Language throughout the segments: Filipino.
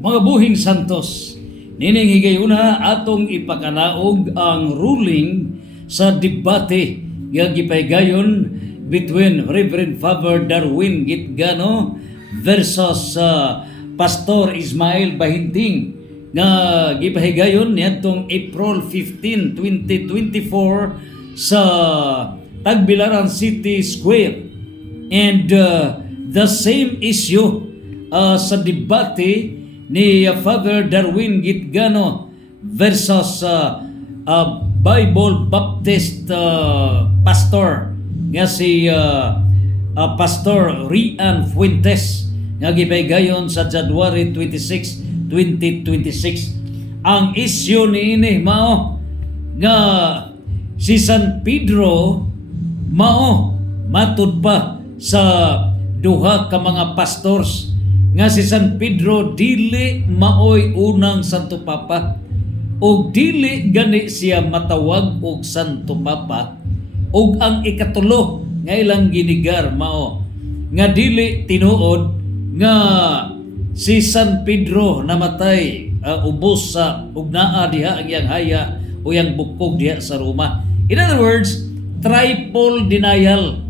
Mga buhing santos, nining higayuna atong ipakanaog ang ruling sa debate nga gipaygayon between Reverend Father Darwin Gitgano versus Pastor Ismael Bahinting nga gipahigayon niadtong April 15, 2024 sa Tagbilaran City Square. And the same issue sa debate ni Father Darwin Gitgano versus Bible Baptist pastor nga si Pastor Rian Fuentes nga gipaygayon sa January 26, 2026. Ang issue niini mao nga si San Pedro mao matud pa sa duha ka mga pastors nga si San Pedro dili maoy unang Santo Papa o dili gani siya matawag og Santo Papa, og ang ikatulo nga ilang ginigar mao nga dili tinuod nga si San Pedro namatay ubos sa ug naa diha ang iyang haya o iyang bukog diha sa Roma. In other words, triple denial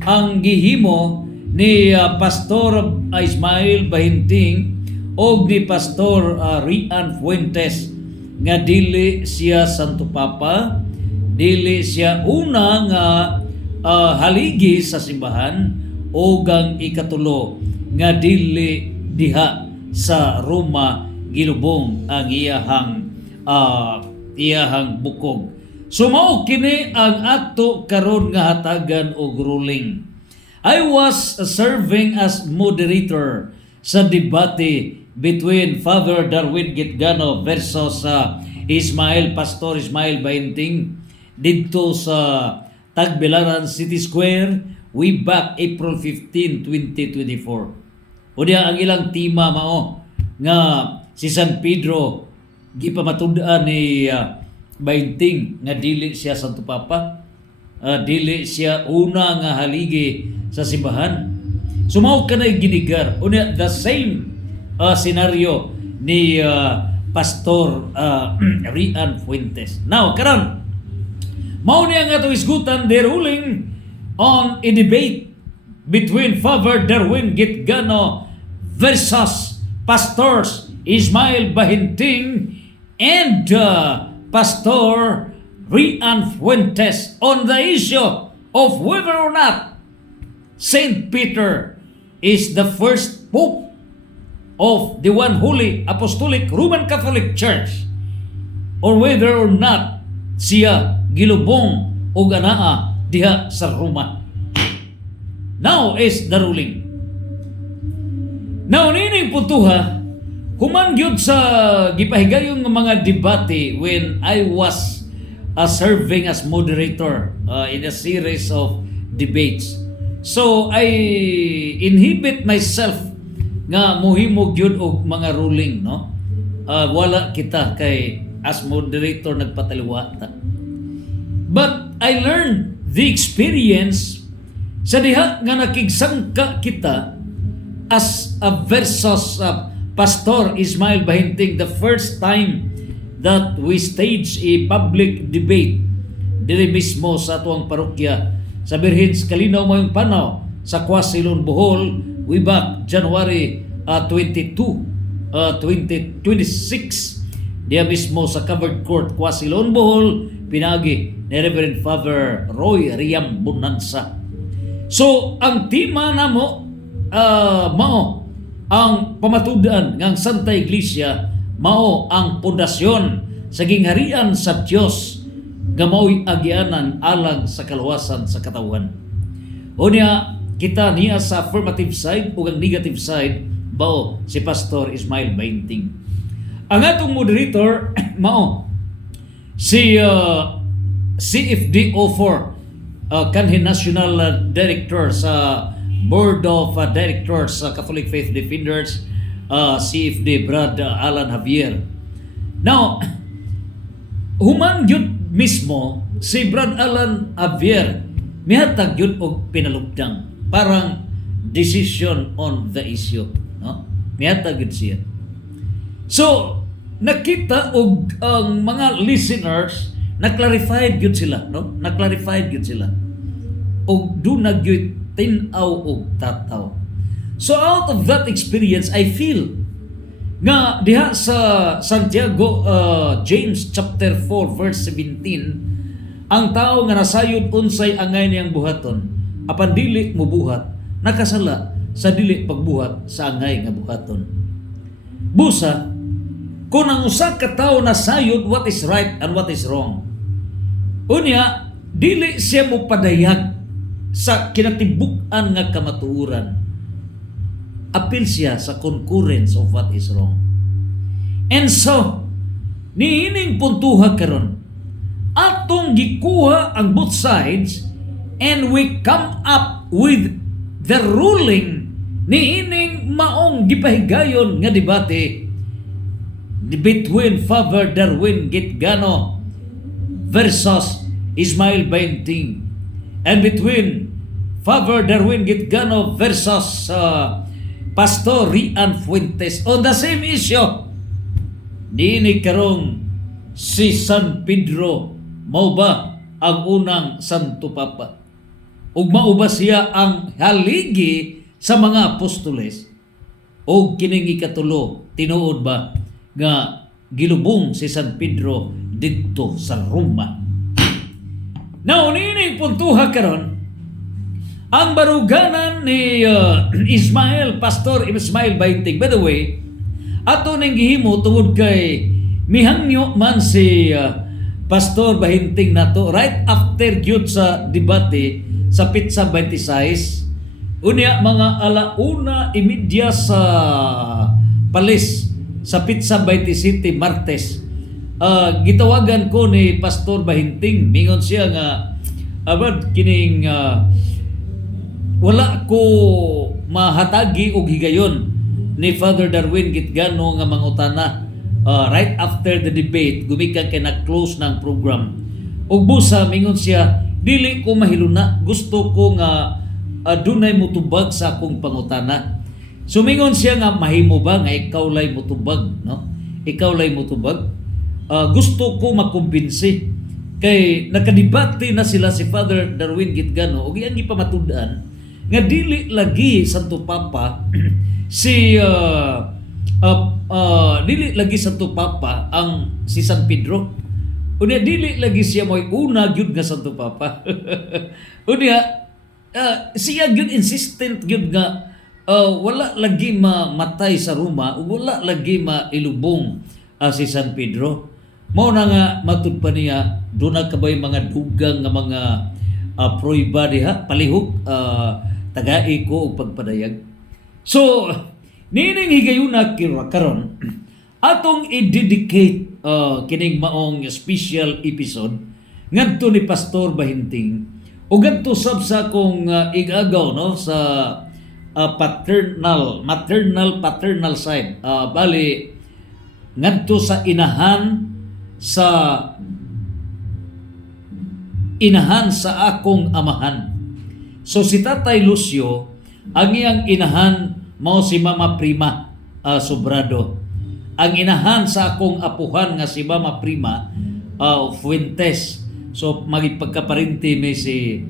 ang gihimo ni Pastor Ismael Bahinting o ni Pastor Rian Fuentes nga dili siya Santo Papa, dili siya una nga haligi sa simbahan, o ang ikatulo nga dili diha sa Roma gilubong ang iyahang bukog. So mao kini ang ato karon nga hatagan og ruling. I was serving as moderator sa debate between Father Darwin Gitgano versus Pastor Ismael Bahinting dito sa Tagbilaran City Square way back April 15, 2024. O diya ang ilang tema mao nga si San Pedro gipamatud-an ni Bahinting nga dili siya Santo Papa, dili siya una nga haligi sa simbahan. Sumaw ka na ginigar. Unya, the same scenario ni Pastor Rian Fuentes. Now, karon, mao niya nga ito isgutan the ruling on a debate between Father Darwin Gitgano versus Pastors Ismael Bahinting and Pastor Rian Fuentes on the issue of whether or not Saint Peter is the first Pope of the One Holy Apostolic Roman Catholic Church, or whether or not siya gilubong o ganaa diha sa Roma. Now is the ruling. Now nining putuha, human gyud sa gipahigayon ng mga debate when I was serving as moderator in a series of debates. So I inhibit myself nga mohimo gyud og mga ruling, no? Wala kita kay as moderator nagpataliwata. But I learned the experience sa diha nga nakigsangka kita as a versus Pastor Ismael Bahinting the first time that we staged a public debate diri mismo sa atuang parokya sa Birhens Kalinaw Mayong Panaw sa Quasilon, Bohol way back January 22, 2026 diya mismo sa Covered Court Quasilon, Bohol, pinagi ni Reverend Father Roy Riam Bonanza. So ang tema namo mao ang pamatudan ng Santa Iglesia, mao ang pundasyon sa gingharian sa Dios nga mao'y agianan alang sa kaluwasan sa katawhan. Unya kita niya sa affirmative side o ang negative side bao si Pastor Ismael Bahinting. Ang atong moderator mao si CFDO4 kanhi National Director sa Board of Directors sa Catholic Faith Defenders, CFD Brad Alan Javier. Now, human yun mismo si Brad Alan Javier mihatag yun og pinalugdang parang decision on the issue, no? Mihatag gid siya. So, nakita og ang mga listeners na-clarified gyud sila, no? Na-clarified gyud sila. Og dunag gyud tin-aw og tataw. So out of that experience, I feel nga diha sa Santiago James chapter 4 verse 17, ang tao nga nasayod unsay angay niyang buhaton, apan dili mo buhat, nakasala sa dili pagbuhat sa angay nga buhaton. Busa, kung ang usa ka tawo nasayod what is right and what is wrong, unya dili siya mo padayag sa kinatibuk-an nga kamatuoran. Apil siya sa concurrence of what is wrong. And so, niining puntuha karon, atong gikuha ang both sides and we come up with the ruling niining maong gipahigayon nga debate between Father Darwin Gitgano versus Ismael Bainting, and between Father Darwin Gitgano versus Pastor Rian Fuentes on the same issue. Dini karong si San Pedro mao ba ang unang Santo Papa? Ug mao ba siya ang haligi sa mga apostoles? O kining ikatulo, tinuod ba nga gilubong si San Pedro didto sa Roma? Now, nining puntuha karon, ang baruganan ni Pastor Ismael Bainting. By the way, ato ning gihimo tungod kay mihangyo man si Pastor Bainting nato right after gyud sa debate sa Pizza 26. Unya mga alauna imidya sa Palis sa Pizza 27 Martes. Gitawagan ko ni Pastor Bahinting, mingon siya nga abad kining wala ko mahatagi og higayon ni Father Darwin Gitgano nga mangutana right after the debate, gumikan kay na-close ng program. Og busa mingon siya, dili ko mahiluna, gusto ko nga dunay mutubag sa akong pangutana. So mingon siya nga, mahimo ba nga ikaw lay mutubag, no? Ikaw lay mutubag. Gusto ko makumbinsi kay nakadebate na sila si Father Darwin Gitgano og iyang ipamatudan nga dili lagi Santo Papa si dili lagi Santo Papa ang si San Pedro. Unya dili lagi siya mo'y una gyud nga Santo Papa. Unya siya gyud insistent gyud nga wala lagi mamatay sa Roma, wala lagi mailubong si San Pedro. Mao na nga matud pa niya, doon na kabay mga dugang nga mga proiba diha, palihog, tagai ko og pagpadayag. So, nining higayuna karon atong i-dedicate kining maong special episode ngadto ni Pastor Bahinting ug ngadto sab sa akong igagaw no sa paternal side, bali ngadto sa inahan sa akong amahan. So si Tatay Lucio, ang iyang inahan mao si Mama Prima Sobrado. Ang inahan sa akong apuhan nga si Mama Prima Fuentes. So magipagkaparinti may si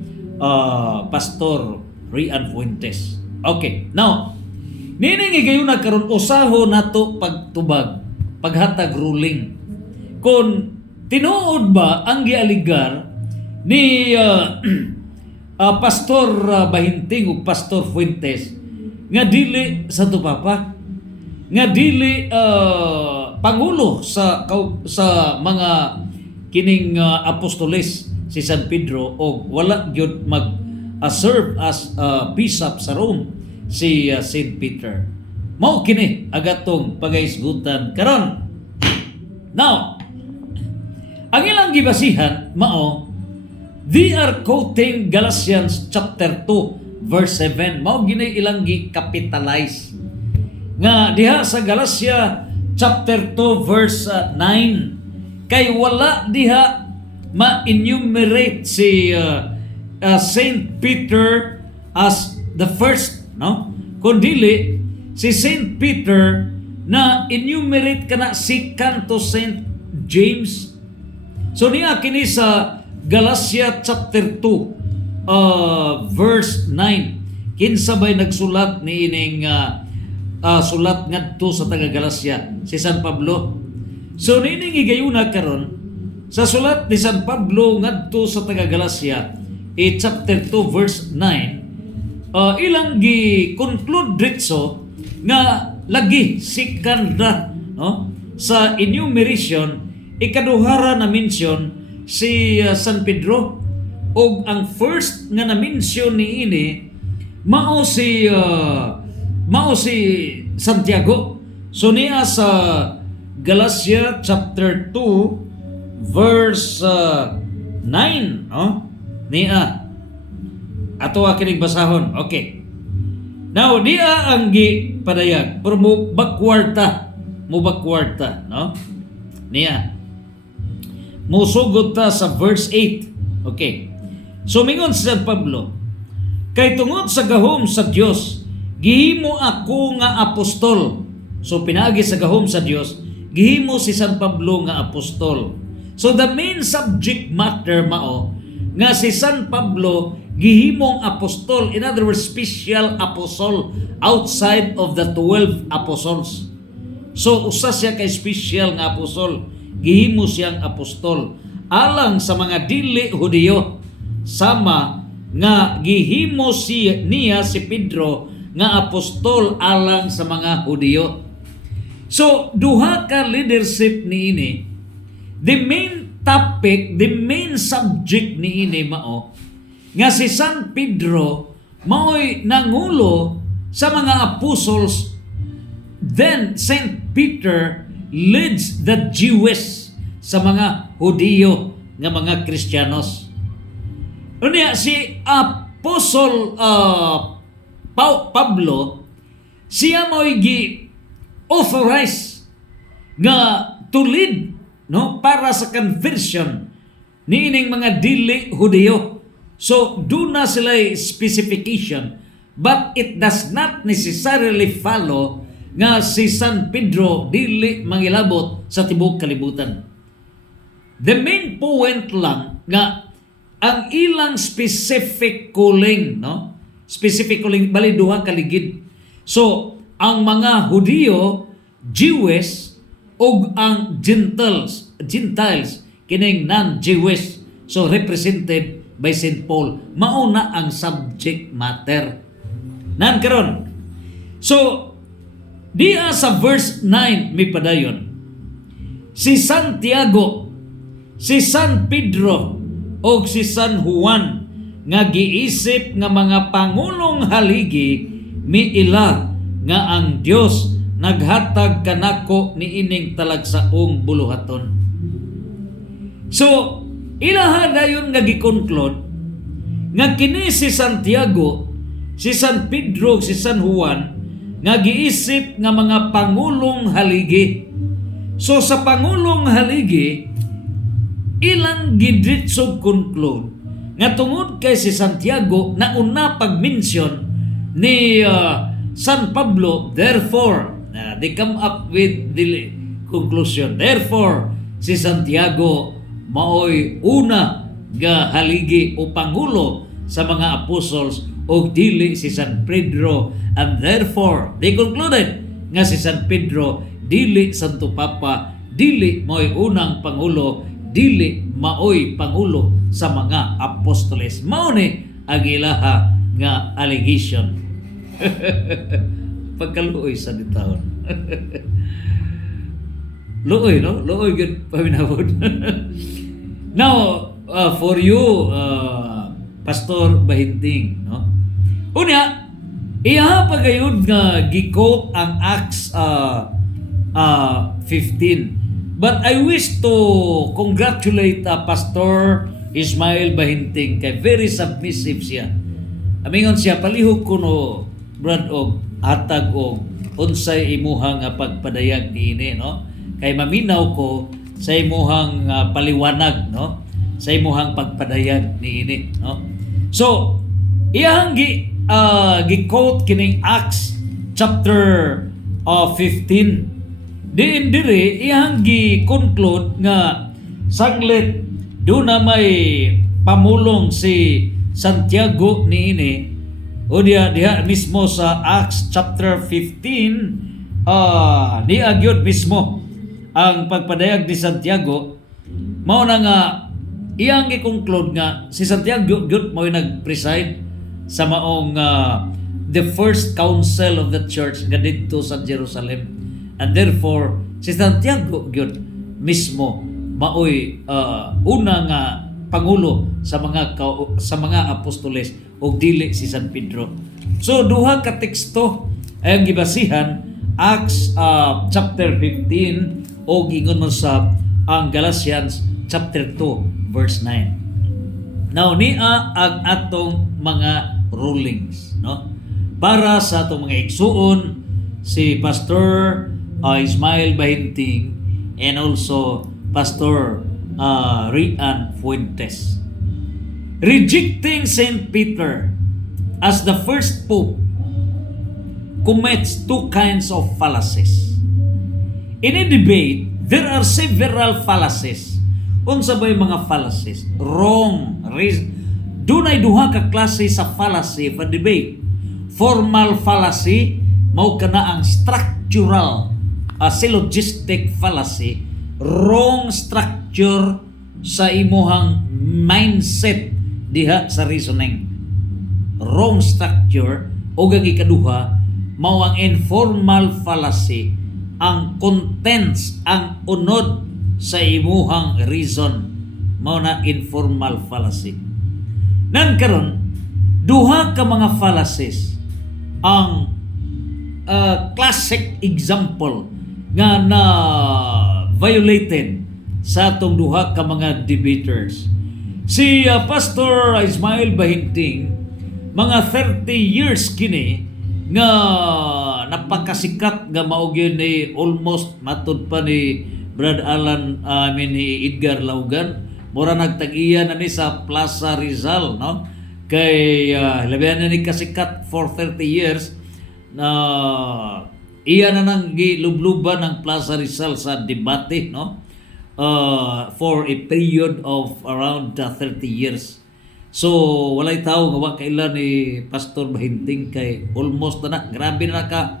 Pastor Rian Fuentes. Okay, now nining igayuna karon usaho nato pagtubag, paghatag ruling. Kung tinuod ba ang gialigar ni Pastor Bahinting ug Pastor Fuentes nga dili Santo Papa, nga dili pangulo sa mga kining apostoles si San Pedro o wala gyud mag serve as bishop sa Rome si Saint Peter. Mao kini agatong pagaisgutan karon. Now, ang ilang gibasihan mao, they are quoting Galatians chapter 2 verse 7. Mao gini ilang gi-capitalize nga diha sa Galatia chapter 2 verse 9 kay wala diha ma-enumerate si Saint Peter as the first, no? Kundili si Saint Peter na enumerate kana si kanto Saint James. So niya kini sa Galatia chapter 2 verse 9. Kinsabay nagsulat ni ining sulat ngadto sa taga Galacia si San Pablo. So nining igayuna karon sa sulat ni San Pablo ngadto sa taga Galacia chapter 2 verse 9, ilang gi-conclude dritso nga lagi sikanda no sa enumeration ikaduhara na mention si San Pedro, og ang first nga na mention ni ini mao si Santiago. So niya sa Galatia chapter 2 verse 9 no niya ato kining basahon. Okay, now niya ang gipadayag pero mo bakwarta no niya musugod ta sa verse 8. Okay, so mingon si San Pablo, kay tungod sa gahom sa Dios gihimo ako nga apostol. So pinaagi sa gahom sa Dios gihimo si San Pablo nga apostol. So the main subject matter mao nga si San Pablo gihimong apostol, in other words special apostle outside of the 12 apostles. So usa siya kay special nga apostol, gihimo siyang apostol alang sa mga dili Hudiyo, sama nga gihimo niya si Pedro nga apostol alang sa mga Hudiyo. So duha ka leadership niini. The main topic, the main subject niini mao nga si San Pedro mao'y nangulo sa mga apostles. Then Saint Peter leads the Jews sa mga Hudiyo nga mga Kristiyanos. Unya si Apostle Pablo siya mo'y gi-authorize nga to lead no para sa conversion niining mga dili Hudiyo. So do na sila specification, but it does not necessarily follow nga si San Pedro dili mangilabot sa tibuok kalibutan. The main point lang nga ang ilang specific calling, no? Specific calling bali duha ka ligid. So ang mga Hudiyo, Jews ug ang Gentiles kining non-Jewish, so represented by St. Paul. Mauna ang subject matter nan karon. So diya sa verse 9 may padayon si Santiago, si San Pedro o si San Juan nga giisip nga mga pangulong haligi miila nga ang Dios naghatag kanako niining talagsaong buluhaton. So ilaha dayon nga gi-conclude nga kini si Santiago, si San Pedro, si San Juan nga giisip nga mga pangulong haligi. So sa pangulong haligi ilang gidritsog conclude nga tungod kay si Santiago na una pag-mention ni San Pablo, therefore they come up with the conclusion, therefore si Santiago maoy una nga haligi o pangulo sa mga apostles o dili si San Pedro, and therefore they concluded nga si San Pedro dili Santo Papa, dili maoy unang pangulo, dili maoy pangulo sa mga apostoles. Mao ni ang ilaha nga allegation. Pagkaluoy sa ditahon. Luoy, no? Luoy gud paminawod. Now, for you, Pastor Bahinting, no? Unya, iya pagayud nga gi-quote ang Acts 15. But I wish to congratulate Pastor Ismael Bahinting kay very submissive siya. Amingon siya palihog kuno brad og hatag og unsay imuhang pagpadayag niini, no? Kay maminaw ko sa imuhang paliwanag, no? Sa imuhang pagpadayag niini, no? So iyang gi-quote kining Acts chapter 15. Diin diri iyang gi-conclude nga saglit do na may pamulong si Santiago niini o diha mismo sa Acts chapter 15 ni agyod mismo ang pagpadayag ni Santiago mao na nga iyang i-conclude nga si Santiago gyud mao nag-preside sa maong the first council of the church nga didto sa Jerusalem, and therefore si Santiago gyud mismo maoy una nga pangulo sa mga apostoles ug dili si San Pedro. So duha ka teksto ay ang gibasihan, Acts chapter 15 o gingon mo sa ang Galatians chapter 2 verse 9. Now niya ang atong mga rulings, no? Para sa atong mga igsuon, si Pastor Ismael Bahinting and also Pastor Rian Fuentes. Rejecting Saint Peter as the first pope commits two kinds of fallacies. In a debate, there are several fallacies. Unsa bay mga fallacies? Wrong. Dunay duha ka klase sa fallacy for debate. Formal fallacy, mao kana ang structural syllogistic fallacy, wrong structure sa imuhang mindset diha sa reasoning. Wrong structure o ang ikaduha mao ang informal fallacy, ang contents, ang unod sa imuhang reason, mao na informal fallacy. Nan karon duha ka mga fallacies ang classic example nga na violated sa atong duha ka mga debaters. Si Pastor Ismael Bahinting, mga 30 years kini nga napakasikat nga mao gyud ni almost matud pa ni Brad Alan ni Edgar Laugan, mura nagtag-iya na ni sa Plaza Rizal, no? Kay labihan na ni kasikat for 30 years na iya na nang gilubluban ng Plaza Rizal sa debate, no? For a period of around 30 years. So walay tao nga wa kailan ni Pastor Bahinting kay almost na grabe na ka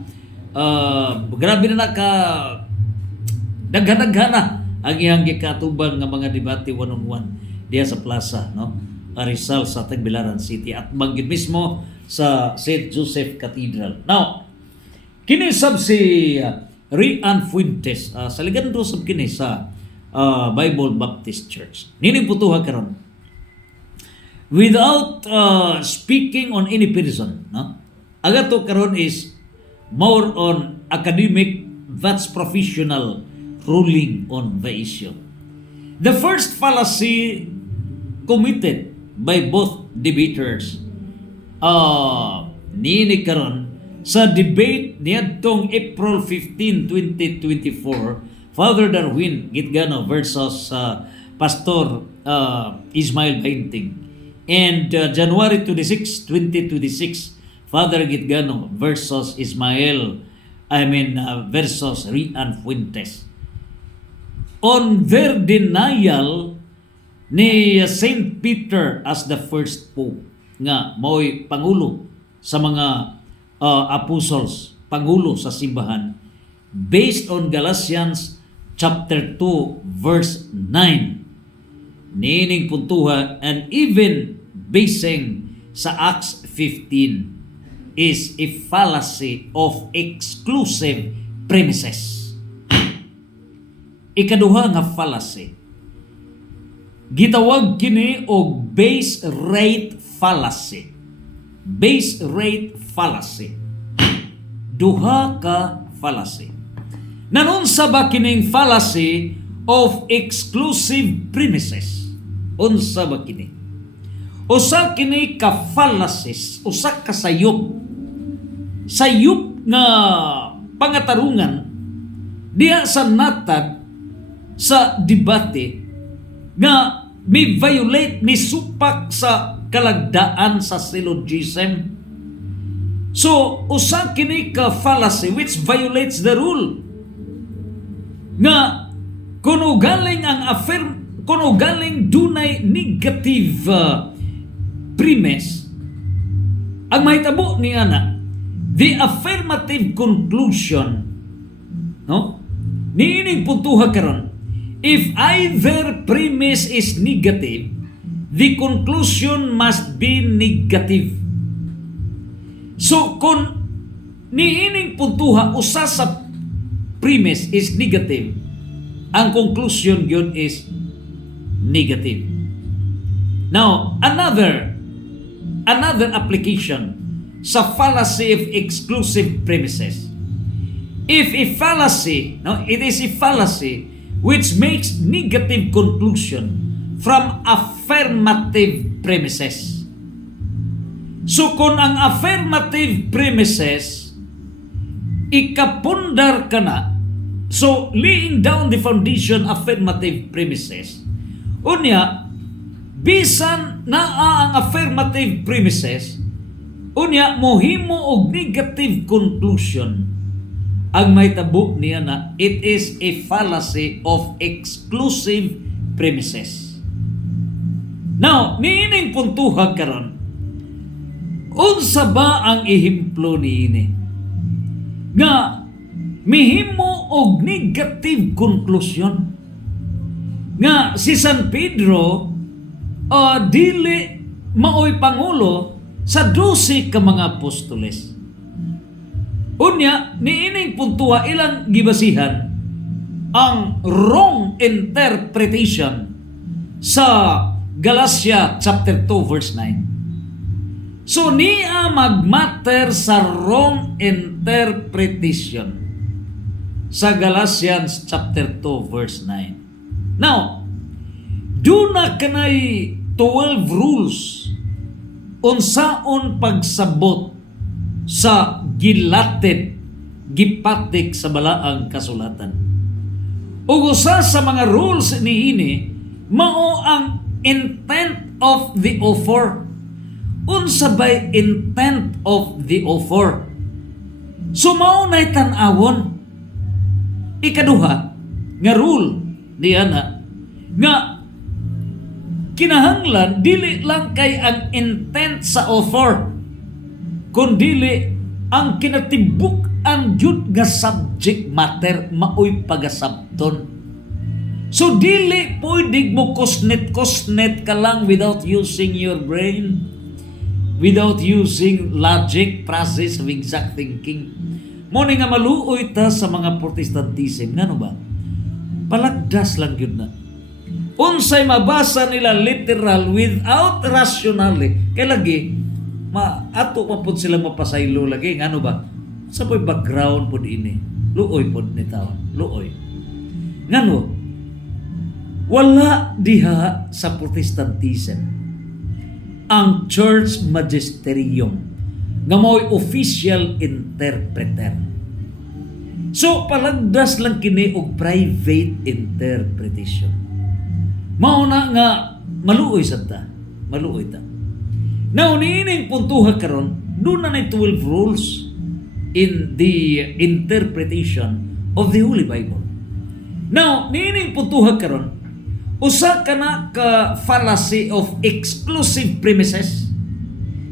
daghana ang iyang gikatuban nga mga debate one-on-one diya sa plaza, no? Rizal sa Tagbilaran City at banggit mismo sa St. Joseph Cathedral. Now, kini sab si Rian Fuentes, sa ligando sab kini sa Bible Baptist Church. Nining putuha karon. Without speaking on any person, no? Agato karon is more on academic, that's professional ruling on the issue. The first fallacy committed by both debaters niini karon sa debate niadtong April 15, 2024, Father Darwin Gitgano versus Pastor Ismael Bahinting, and January 26, 2026, Father Gitgano versus versus Rian Fuentes. On their denial ni Saint Peter as the first pope nga mao'y pangulo sa mga apostles, pangulo sa simbahan, based on Galatians chapter 2 verse 9 nining puntuha, and even basing sa Acts 15 is a fallacy of exclusive premises. Ikaduha nga fallacy gitawag kini og base rate fallacy. Base rate fallacy. Duha ka fallacy. Nanunsa ba kining fallacy of exclusive premises? Unsa ba kini? Usa kini ka fallacies, usa ka sayop. Sayop nga pangatarungan diha sa natad sa debate nga may violate, may supak sa kalagdaan sa syllogism. So, usa kini ka fallacy which violates the rule. Nga, kuno galing dunay negative premise, ang mahitabo ni ana, the affirmative conclusion, no? Niining puntuha karon, if either premise is negative, the conclusion must be negative. So, kung niining puntuha, usa sa premise is negative, ang conclusion yun is negative. Now, another application sa fallacy of exclusive premises. If a fallacy, no, it is a fallacy which makes negative conclusion from affirmative premises. So kung ang affirmative premises ikapundar ka na, so laying down the foundation affirmative premises, unya bisan naa ang affirmative premises, unya mohimo og negative conclusion, ang mahitabo niya na it is a fallacy of exclusive premises. Now, niining puntuha karon, unsa ba ang ehemplo niini nga mihimo og negative conclusion nga si San Pedro dili maoy pangulo sa 12 ka mga apostoles. Unya, niining puntuha ilang gibasihan ang wrong interpretation sa Galatia chapter 2 verse 9. So, niya magmatter sa wrong interpretation sa Galatians chapter 2 verse 9. Now, do na kanay 12 rules unsaon pagsabot sa gilatid, gipatik sa balaang kasulatan. Ug usa sa mga rules niini mao ang intent of the offer. Unsa bay intent of the offer? So mao nay tan-awon. Ikaduha nga rule diana nga kinahanglan dili lang kay ang intent sa offer, kundi ang kinatibuk-an jud nga subject matter maoy pagasabton. So dili pwede mo kusnet ka lang without using your brain, without using logic, process of exact thinking. Mo nga maluoy ta sa mga Protestantism, ngano ba? Palagdas lang yun na. Unsay mabasa nila literal without rationale. Kaya lagi, ato pa po sila mapasaylo lagi. Ngano ba? Sa po'y background po ini. Luoy po ni tao. Luoy. Ngano? Wala diha sa Protestantism ang church magisterium nga mo'y official interpreter. So, palagdas lang kini og private interpretation. Mao na nga maluoy sad ta. Maluoy ta. Now, niining puntuha karon, doon na 12 rules in the interpretation of the Holy Bible. Now, niining puntuha karon, usa ka na ka fallacy of exclusive premises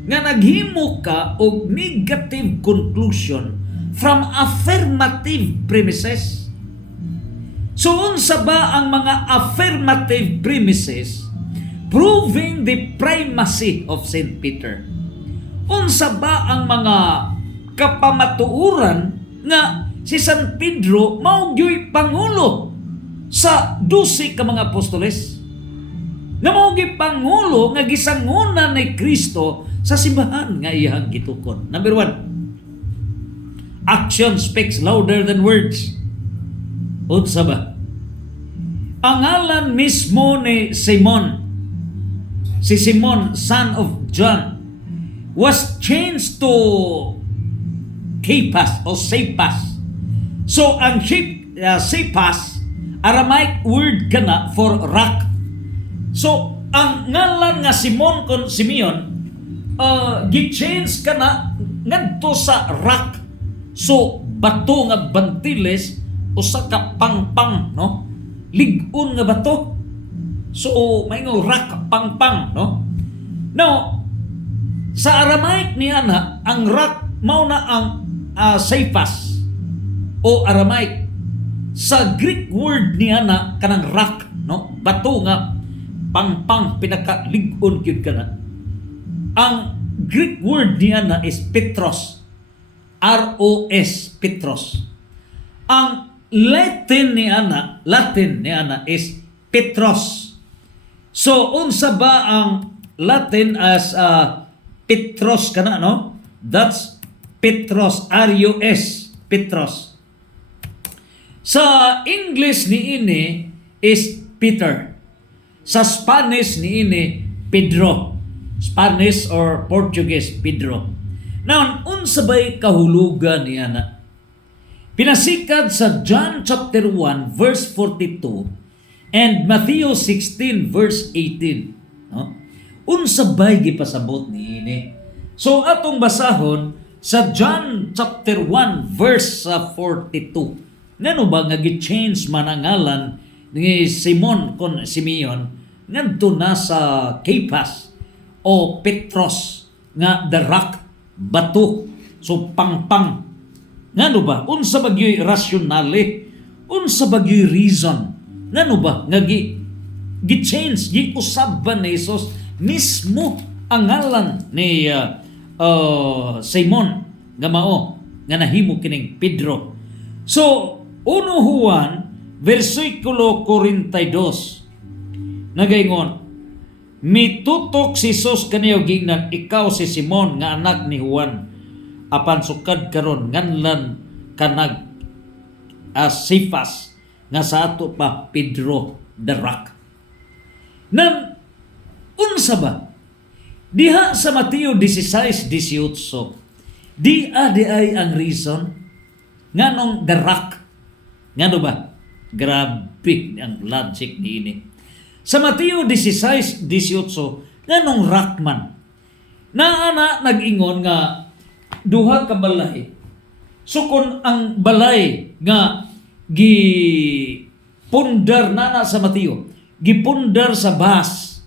nga naghimo ka og negative conclusion from affirmative premises. So unsa ba ang mga affirmative premises proving the primacy of St. Peter? Unsa ba ang mga kapamatuuran nga si San Pedro mao gyoy pangulo sa 12 ka mga apostoles? Nga mao gyud pangulo nga gisangunan ni Kristo sa simbahan nga iyang gitukod. Number 1, action speaks louder than words. Unsa ba? Ang ngalan mismo ni Simon, si Simon, son of John, was changed to Cephas o Cephas. So, ang Cephas, Aramaic word kana for rock. So, ang ngalan nga Simon kon Simeon, gi-change kana ngadto sa rock. So bato nga bantiles usa ka pangpang, no? Lig-on nga bato. So may nga rock pangpang, no? Now, sa Aramaic ni ana, ang rock mao na ang Cephas o Aramaic. Sa Greek word ni ana kanang rock, no? Bato nga pangpang pinakalig-on gyud kana. Ang Greek word ni ana is Petros. R-O-S, Petros. Ang Latin ni ana is Petros. So unsa ba ang Latin as Petros kana, no? That's Petros, R-U-S, Petros. Sa English ni ini is Peter. Sa Spanish ni ini Pedro. Spanish or Portuguese Pedro. Now, unsa ba'y kahulugan ni ana? Pinasikad sa John chapter 1 verse 42 and Matthew 16 verse 18. No? Unsa ba'y gipasabot ni ini? So atong basahon sa John chapter 1 verse 42. Ngano ba nga gi-change man ang ngalan ni Simon kon Simeon ngadto na sa Cephas o Petros nga the rock, bato. So pangpang. Ngano ba? Unsa ba gyud rasyonale? Unsa ba gyud reason? Ngano ba nga gi-change, gi-usab ba ni Jesus mismo ang ngalan ni Simon nga mao nga nahimo kining Pedro. So 1 Juan versikulo 42 nagaingon, mitutok si Jesus kaniyo gingnan, ikaw si Simon nga anak ni Juan, apan sukad karon nganlan kanag Cephas, nga sa ato pa Pedro the rock. Nan unsa ba? Diha sa Mateo 16:18, di ay ang reason nganong the rock. Ngano ba? Grabe ang logic ni ini. Sa Mateo 16:18, nganong rock man? Naana nag-ingon nga duha ka balay. So kung ang balay nga gipundar nana sa Mateo, gipundar sa bas.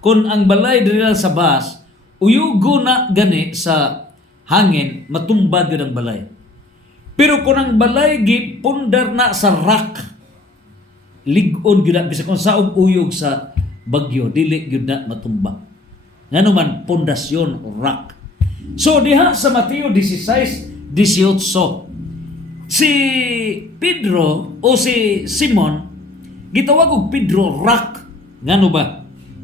Kung ang balay dira sa bas, uyugo na gani sa hangin, matumba gyud ang balay. Pero kung ang balay gipundar na sa rock, lig-on gyud na bisa kung saog uyog sa bagyo, dili gyud na matumba. Ngano man pundasyon rock. So diha sa Mateo 16:18, si Pedro o si Simon gitawag og Pedro rock. Ngano ba?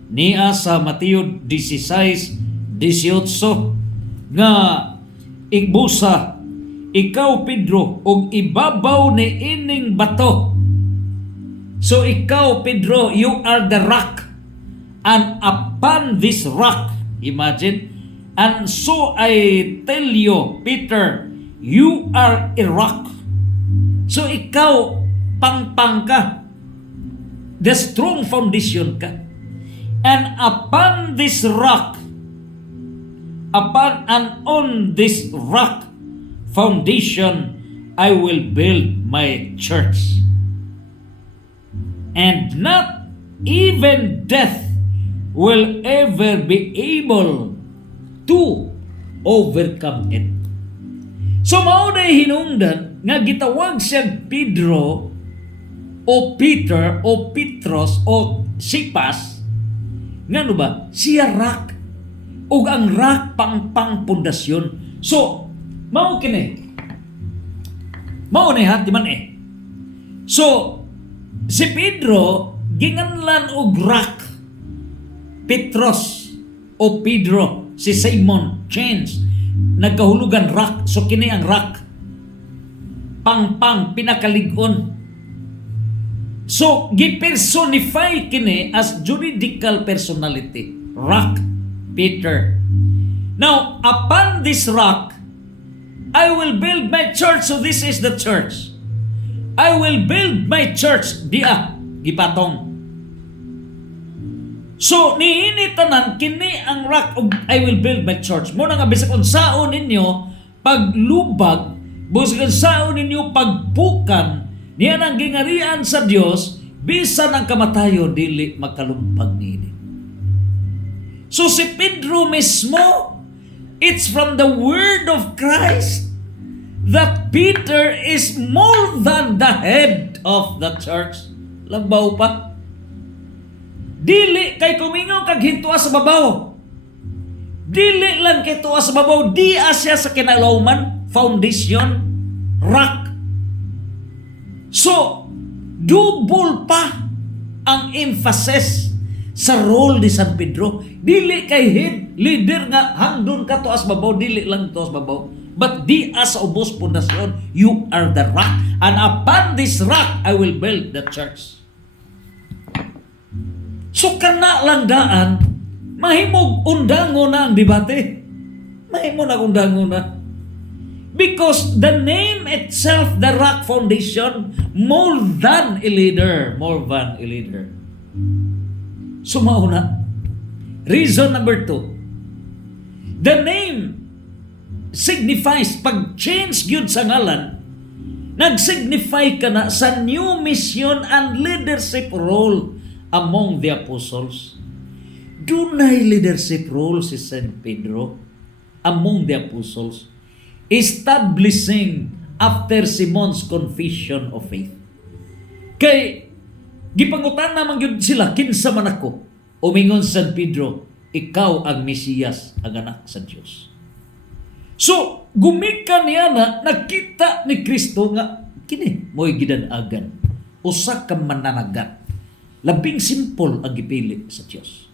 Niya sa Mateo 16:18 nga igbusa, ikaw Pedro og ibabaw ni ining bato. So ikaw Pedro, you are the rock, and upon this rock, imagine, and so I tell you Peter, you are a rock. So ikaw pangpang ka, the strong foundation ka. And upon this rock, upon and on this rock foundation, I will build my church. And not even death will ever be able to overcome it. So mao day hinungdan nga gitawag siyang Pedro o Peter o Petros o Cephas. Ngano ba? Siya rock. O ang rock pang pundasyon. So, mao kini. Mao ni hati man eh. So, si Pedro ginganlan og rock. Petros o Pedro, si Simon change, nagkahulugan rock. So kini ang rock. Pang pinakalig-on. So, gipersonify kini as juridical personality. Rock, Peter. Now, upon this rock, I will build my church. So this is the church. I will build my church. Gipatong. So niini tanan kini ang rock of I will build my church. Mo nga bisag unsaon ninyo paglubag, bisag unsaon ninyo pagpukan niya ang gingarian sa Dios, bisan ang kamatayo dili magkalumpag niini. So si Pedro mismo, it's from the word of Christ that Peter is more than the head of the church. Labaw pa. Dili kay kumingaw kag hintua sa babaw. Dili lang kay tuwa sa babaw, di asya sa kinalawman, foundation, rock. So, double pa ang emphasis sa role ni San Pedro. Dili kay head leader nga hangdon ka tuwa sa babaw, dili lang tuwa sa babaw. But di as ubos pundasyon, you are the rock. And upon this rock, I will build the church. So kana lang daan, mahimog undango na ang debate. Mahimog na undango na. Because the name itself, the Rock Foundation, more than a leader. More than a leader. So mauna. Reason number 2. The name signifies, pag-change yun sa ngalan, nag-signify ka na sa new mission and leadership role among the apostles. Dunay leadership role si St. Pedro among the apostles, establishing after Simon's confession of faith. Kay gipangutan naman yun sila, kinsa man ako, umingon San Pedro, ikaw ang Mesiyas, ang anak sa Diyos. So, gumikan niya na nakita ni Kristo nga, kini, mo'y gidanagan, usa ka mananagat, labing simple ang gipili sa Diyos.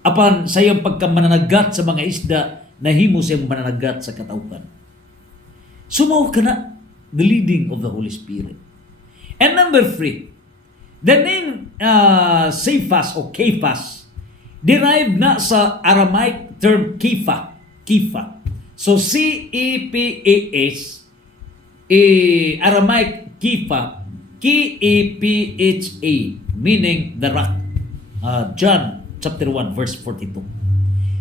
Apan sa iyang pagkamananagat sa mga isda, nahimo siyang mananagat sa katauhan. Sumaw ka na, the leading of the Holy Spirit. And number 3, the name Cephas o Cephas, derived na sa Aramaic term Kepha. Kepha. So C-E-P-A-S, Aramaic Kepha, K-E-P-H-A, meaning the rock. John chapter 1 verse 42.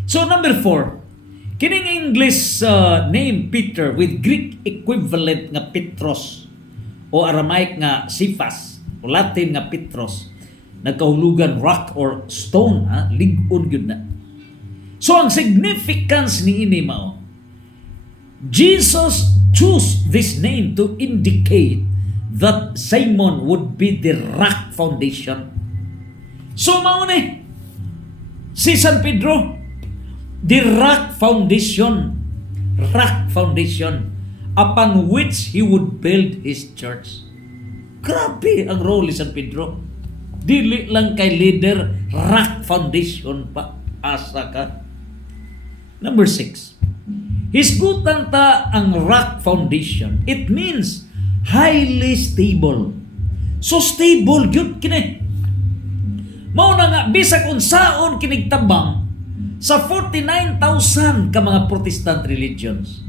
So number 4, kining English name Peter with Greek equivalent nga Petros o Aramaic nga Cephas o Latin nga Petros, nagkahulugan rock or stone, lig-on yun na. So ang significance ni ini mao, Jesus chose this name to indicate that Simon would be the rock foundation. So mao ni si San Pedro, the rock foundation upon which he would build his church. Grabe ang role ni San Pedro. Dili lang kay leader, rock foundation pa. Asa ka. Number 6. Hisgutan ta ang rock foundation. It means highly stable. So stable gyud kini. Mao na nga bisag unsaon kinig tabang sa 49,000 ka mga Protestant religions.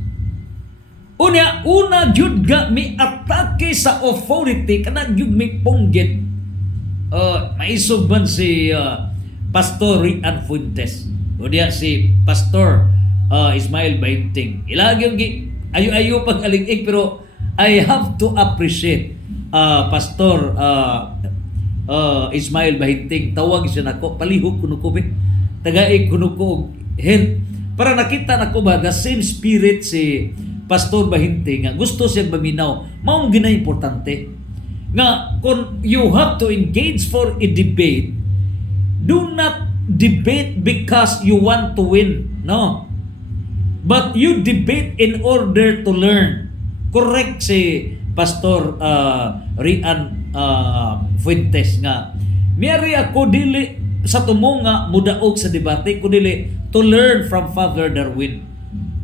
Una gyud ga mi atake sa authority kana gyud mi ponggit. Maisog man si Pastor Rian Fuentes. O diya si Pastor Ismail Bainting. Ilagi yung ayo pag-alig-ig, pero I have to appreciate Pastor Ismail Bainting. Tawag siya nako, palihog kuno ko tagaig kuno ko hint para nakita nako ba the same spirit si Pastor Bainting nga gusto siyang maminaw. Mao gina importante nga kung you have to engage for a debate, do not debate because you want to win, no, but you debate in order to learn. Correct si Pastor Rian Fuentes nga miyari ako dili sa tumo nga mudaog sa debate, ko dili to learn from Father Darwin.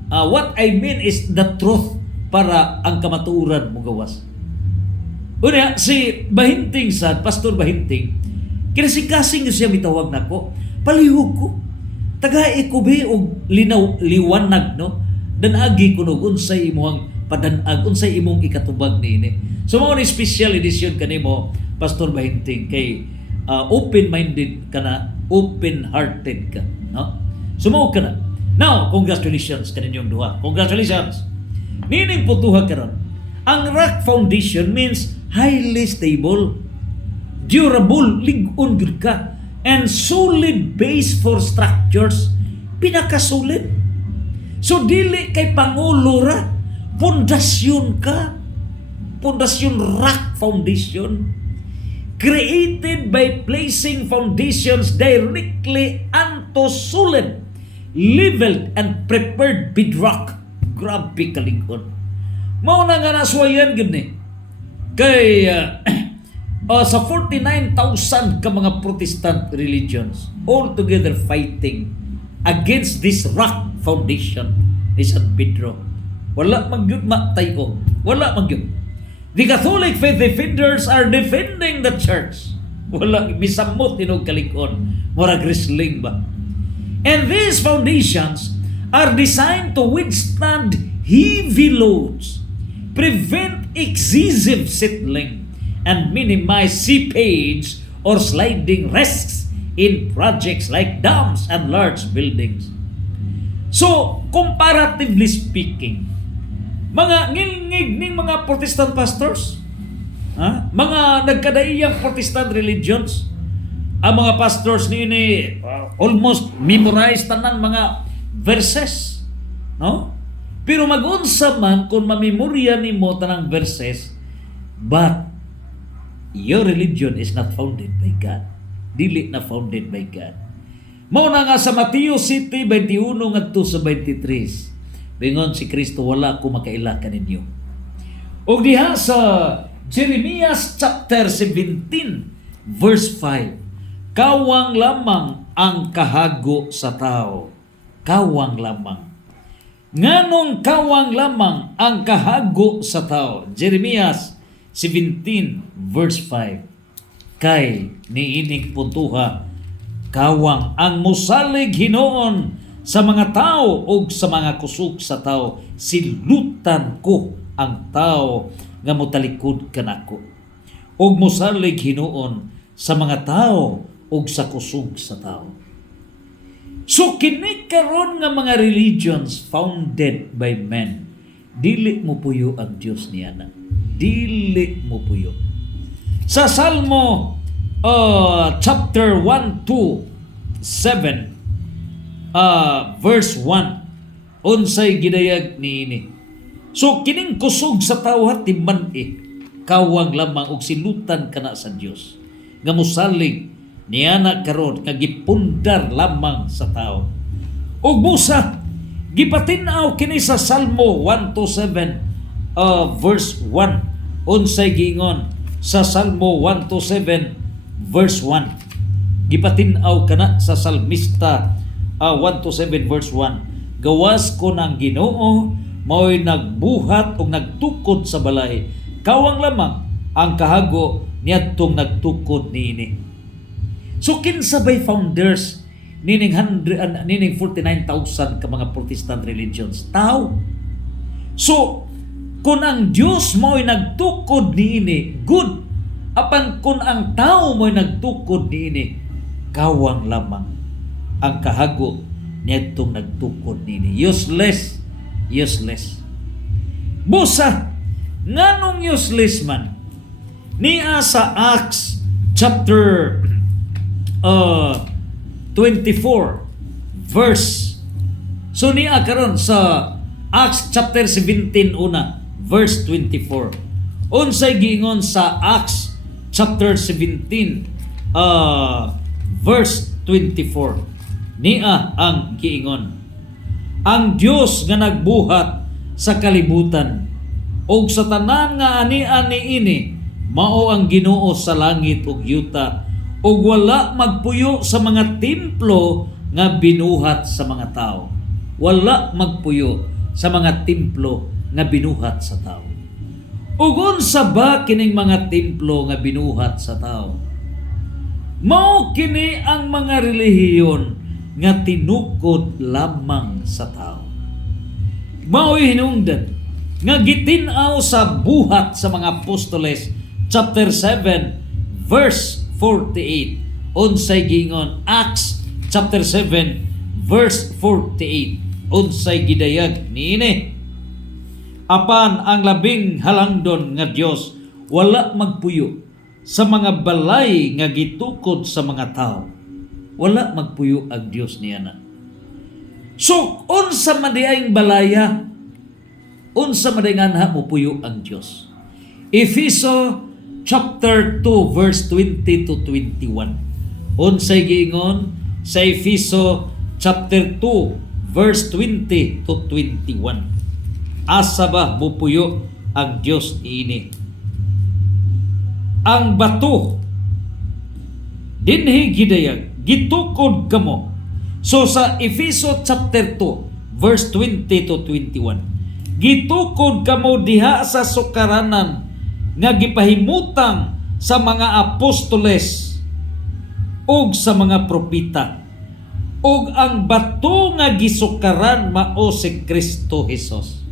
What I mean is the truth para ang kamatuoran mo gawas. Una, si Bahinting sad, Pastor Bahinting, kinasikasing siya mitawag nako, palihog ko. Tagay ko be og liwanag, no? Danagi ko no unsay imong padanag, unsay imong ikatubag niini. So mao ni special edition kanimo, Pastor Bahinting, kay open-minded ka na open-hearted ka, no? Sumao ka na. Now, congratulations kaninyong duha. Congratulations. Nining putuha karon. Ang rock foundation means highly stable, durable, lig-on gyud ka, and solid base for structures. Pinakasolid. So dili kay pangulo ra, pundasyon ka. Pundasyon rock foundation. Created by placing foundations directly onto solid, leveled and prepared bedrock. Grabe kalingon. Mao na nga naswayan gud ni. Kay sa 49,000 ka mga Protestant religions all together fighting against this rock foundation ni San Pedro. Wala magyud matayo. Wala magyud. The Catholic faith defenders are defending the church. Wala bisamot tinog kalikon. Mura grisling ba? And these foundations are designed to withstand heavy loads, prevent excessive settling, and minimize seepage or sliding risks in projects like dams and large buildings. So, comparatively speaking, mga ngilngig ning mga Protestant pastors, mga nagkadaiyang Protestant religions, ang mga pastors ni almost memorize tanan mga verses, no? Pero mag-unsa man kung mamemorya nimo tanang verses, but your religion is not founded by God. Dili na founded by God. Mao na nga sa Mateo City 21 ngadto sa 23. Bingon si Kristo, wala ko makaila kaninyo. O diha sa Jeremias chapter 17 verse 5, kawang lamang ang kahago sa tao. Kawang lamang. Nganong kawang lamang ang kahago sa tao? Jeremias 17 verse 5. Kay niining puntuha, kawang ang musalig hinoon sa mga tao o sa mga kusog sa tao, silutan ko ang tao nga motalikod kanako. Og mosalig hinuon sa mga tao o sa kusog sa tao. So kini karon nga mga religions founded by men, dili mo puyo ang Dios niya na. Dili mo puyo. Sa Salmo chapter 1 to 7 verse 1, unsay gidayag niini. So kining kusog sa tao timban kawang lamang og silutan kana sa Dios nga mosalig niya na karon nga gipundar lamang sa tao. Ug busa gipatin-aw kini sa Salmo 1 to 7 verse 1, unsay giingon sa Salmo 1 to 7 verse 1. Gipatin-aw kana sa salmista 1 to 7 verse 1. Gawas ko ng Ginoo, mao'y nagbuhat o nagtukod sa balay. Kawang lamang ang kahago niyadtong nagtukod niini. So kinsabay founders nining 49,000 ka mga Protestant religions? Tao. So kung ang Dios mo'y nagtukod niini, good. Apan kung ang tao mo'y nagtukod niini, kawang lamang ang kahago niyadtong nagtukod nini. Useless. Busa, nganong useless man? Niya sa Acts chapter 24 verse. So niya karon sa Acts chapter 17 una verse 24. Unsay giingon sa Acts chapter 17 verse 24. Niya ang giingon, ang Dios nga nagbuhat sa kalibutan og sa tanan nga ani-ani ini mao ang Ginoo sa langit ug yuta, ug wala magpuyo sa mga templo nga binuhat sa mga tao. Wala magpuyo sa mga templo nga binuhat sa tao. Ug unsa ba kining mga templo nga binuhat sa tao? Mao kini ang mga relihiyon nga tinukod lamang sa tao. Mao'y hinungdan nga gitin-aw sa buhat sa mga apostoles chapter 7 verse 48. unsay giingon. Acts chapter 7 verse 48. Unsay gidayag niini. Apan ang labing halangdon nga Dios wala magpuyo sa mga balay nga gitukod sa mga tao. Wala magpuyo ang Dios niya na. So, unsa man di ang balaya, unsa man di nga mo puyo ang Dios. Efeso chapter 2 verse 20 to 21. Unsay giingon sa Efeso chapter 2 verse 20 to 21. Asa ba mo puyo ang Dios niini? Ang bato dinhi gidayag gitukod kamo. So sa Efeso chapter 2 verse 20 to 21, gitukod kamo diha sa sukaranan nga gipahimutang sa mga apostoles ug sa mga propita, ug ang bato nga gisukaran mao si Kristo Jesus.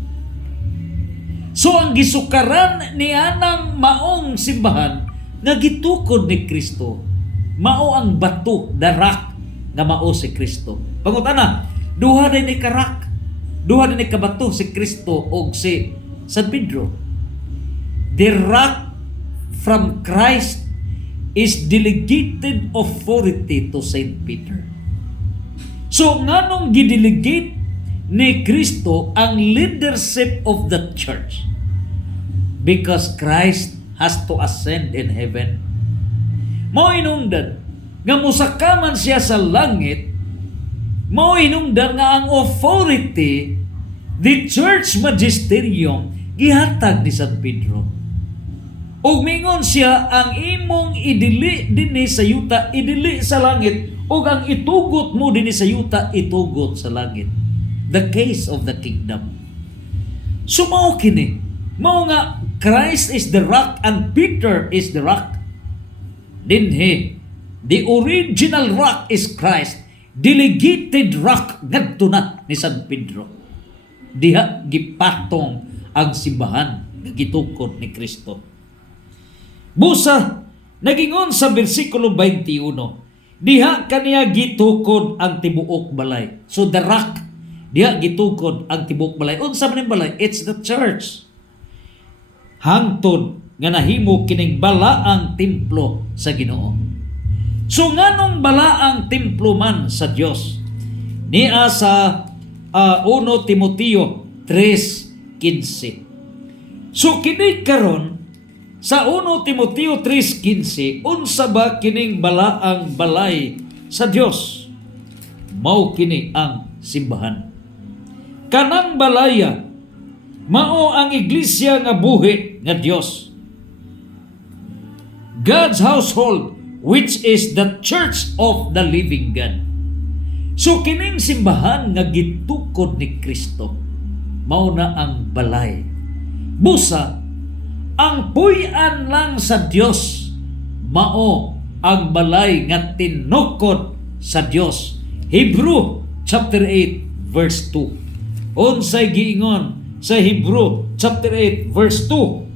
So ang gisukaran ni anang maong simbahan nga gitukod ni Kristo mao ang bato, the rock nga mao si Kristo. Pangutana, duha din ni karak, duha din ni kabato si Kristo og si San Pedro. The rock from Christ is delegated authority to Saint Peter. So nganong gidelegate ni Kristo ang leadership of the church? Because Christ has to ascend in heaven. Mao inungdan nga musakaman siya sa langit, mao inungdan nga ang authority, the church magisterium, gihatag ni San Pedro. Ug mingon siya, ang imong idili dinhi sa yuta, idili sa langit, ug ang itugot mo dinhi sa yuta, itugot sa langit. The case of the kingdom. So mao kini, mao nga Christ is the rock and Peter is the rock. Dinhi, the original rock is Christ. Delegated rock ngadto na ni San Pedro. Diha gipatong ang simbahan nga gitukod ni Kristo. Busa nagingon sa bersikulo 21, diha kaniya gitukod ang tibuok balay. So the rock, diha gitukod ang tibuok balay. Unsa man ang balay? It's the church. Hangtod nga nahimo kining balaang templo sa Ginoo. So nganong balaang templo man sa Dios? Niya sa 1 Timoteo 3:15. So kini karon sa 1 Timoteo 3:15, unsa ba kining balaang balay sa Dios? Mao kini ang simbahan. Kanang balaya mao ang iglesia nga buhi nga Dios. God's household, which is the church of the living God. So kining simbahan nga gitukod ni Kristo, mao na ang balay. Busa ang puy-an lang sa Dios, mao ang balay nga tinukod sa Dios. Hebrew chapter 8 verse 2. Unsay giingon sa Hebrew chapter 8 verse 2?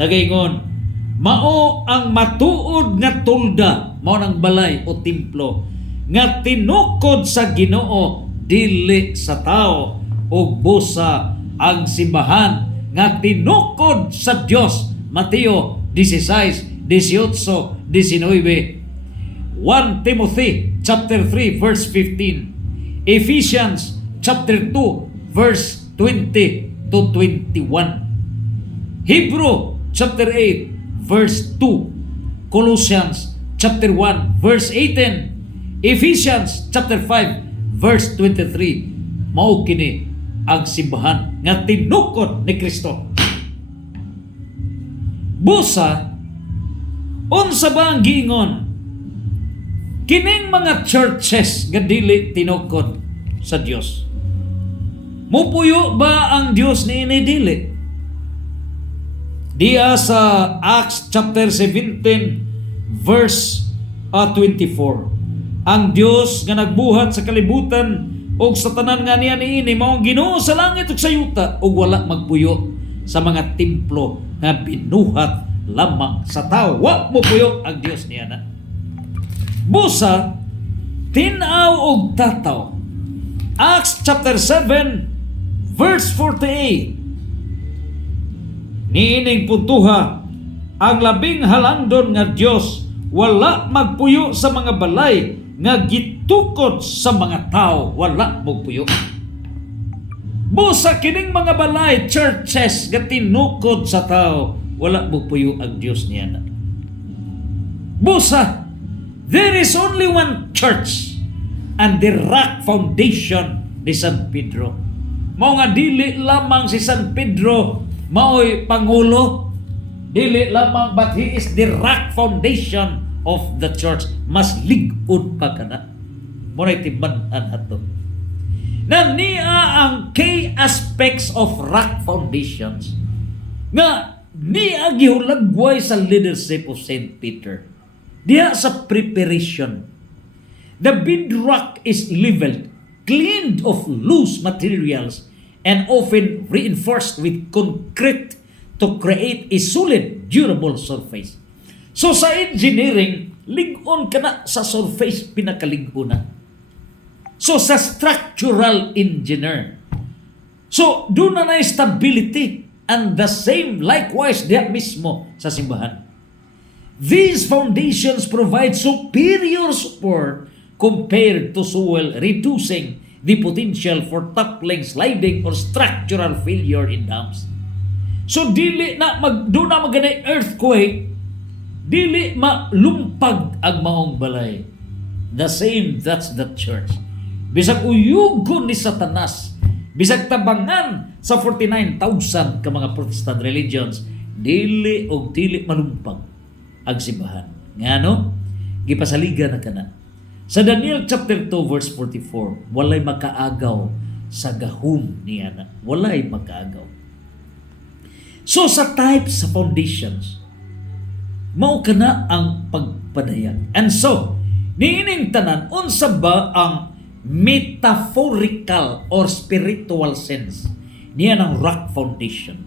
Nagaingon, mao ang matuod nga tulda, mao nang balay o templo nga tinukod sa Ginoo dili sa tao, ug busa ang simbahan nga tinukod sa Dios. Mateo 16:18, 19. 1 Timothy chapter 3 verse 15. Ephesians chapter 2 verse 20 to 21. Hebrew chapter 8 verse 2. Colossians chapter 1 verse 18. Ephesians chapter 5 verse 23. Mao kini ang simbahan nga tinukod ni Kristo. Busa, unsa ba ang giingon? Kining mga churches nga dili tinukod sa Dios, mupuyo ba ang Dios niini dili? Diya sa Acts chapter 17 verse 24. Ang Dios nga nagbuhat sa kalibutan ug sa tanan nga niya niini mao Ginoo sa langit ug sa yuta, ug wala magpuyo sa mga templo nga binuhat lamang sa tao. Wa mo puyo ang Dios niya na. Busa, tinaw og tataw. Acts chapter 7, verse 48. Niining puntuha, ang labing halangdon nga Dios wala magpuyo sa mga balay nga gitukod sa mga tao, wala magpuyo. Busa kining mga balay, churches nga tinukod sa tao, wala magpuyo ang Dios niya na. Busa, there is only one church and the rock foundation ni San Pedro. Mao nga dili lamang si San Pedro mao'y pangulo, dili lamang, but he is the rock foundation of the church. Mas lig-on pa kana. Mura'y tibanan ato. Na niya ang key aspects of rock foundations nga niya gihulagway sa leadership of St. Peter. Diya sa preparation. The bedrock is leveled, cleaned of loose materials, and often reinforced with concrete to create a solid, durable surface. So sa engineering, lig-on ka na sa surface, pinakalig-on na. So sa structural engineer, so doon na stability, and the same likewise diya mismo sa simbahan. These foundations provide superior support compared to soil, reducing the potential for toppling, sliding, or structural failure in dams. So dili na doon na maganay earthquake, dili malumpag ang maong balay. The same, that's the church. Bisag uyugon ni Satanas, bisag tabangan sa 49,000 ka mga Protestant religions, dili og dili malumpag ang simbahan. Ngano? Gipasaligan na kana. Sa Daniel chapter 2 verse 44, walay makaagaw sa gahom niya na. Walay makaagaw. So sa types sa foundations, mao kana ang pagpadayag. And so, niining tanan, unsa ba ang metaphorical or spiritual sense niya ng rock foundation?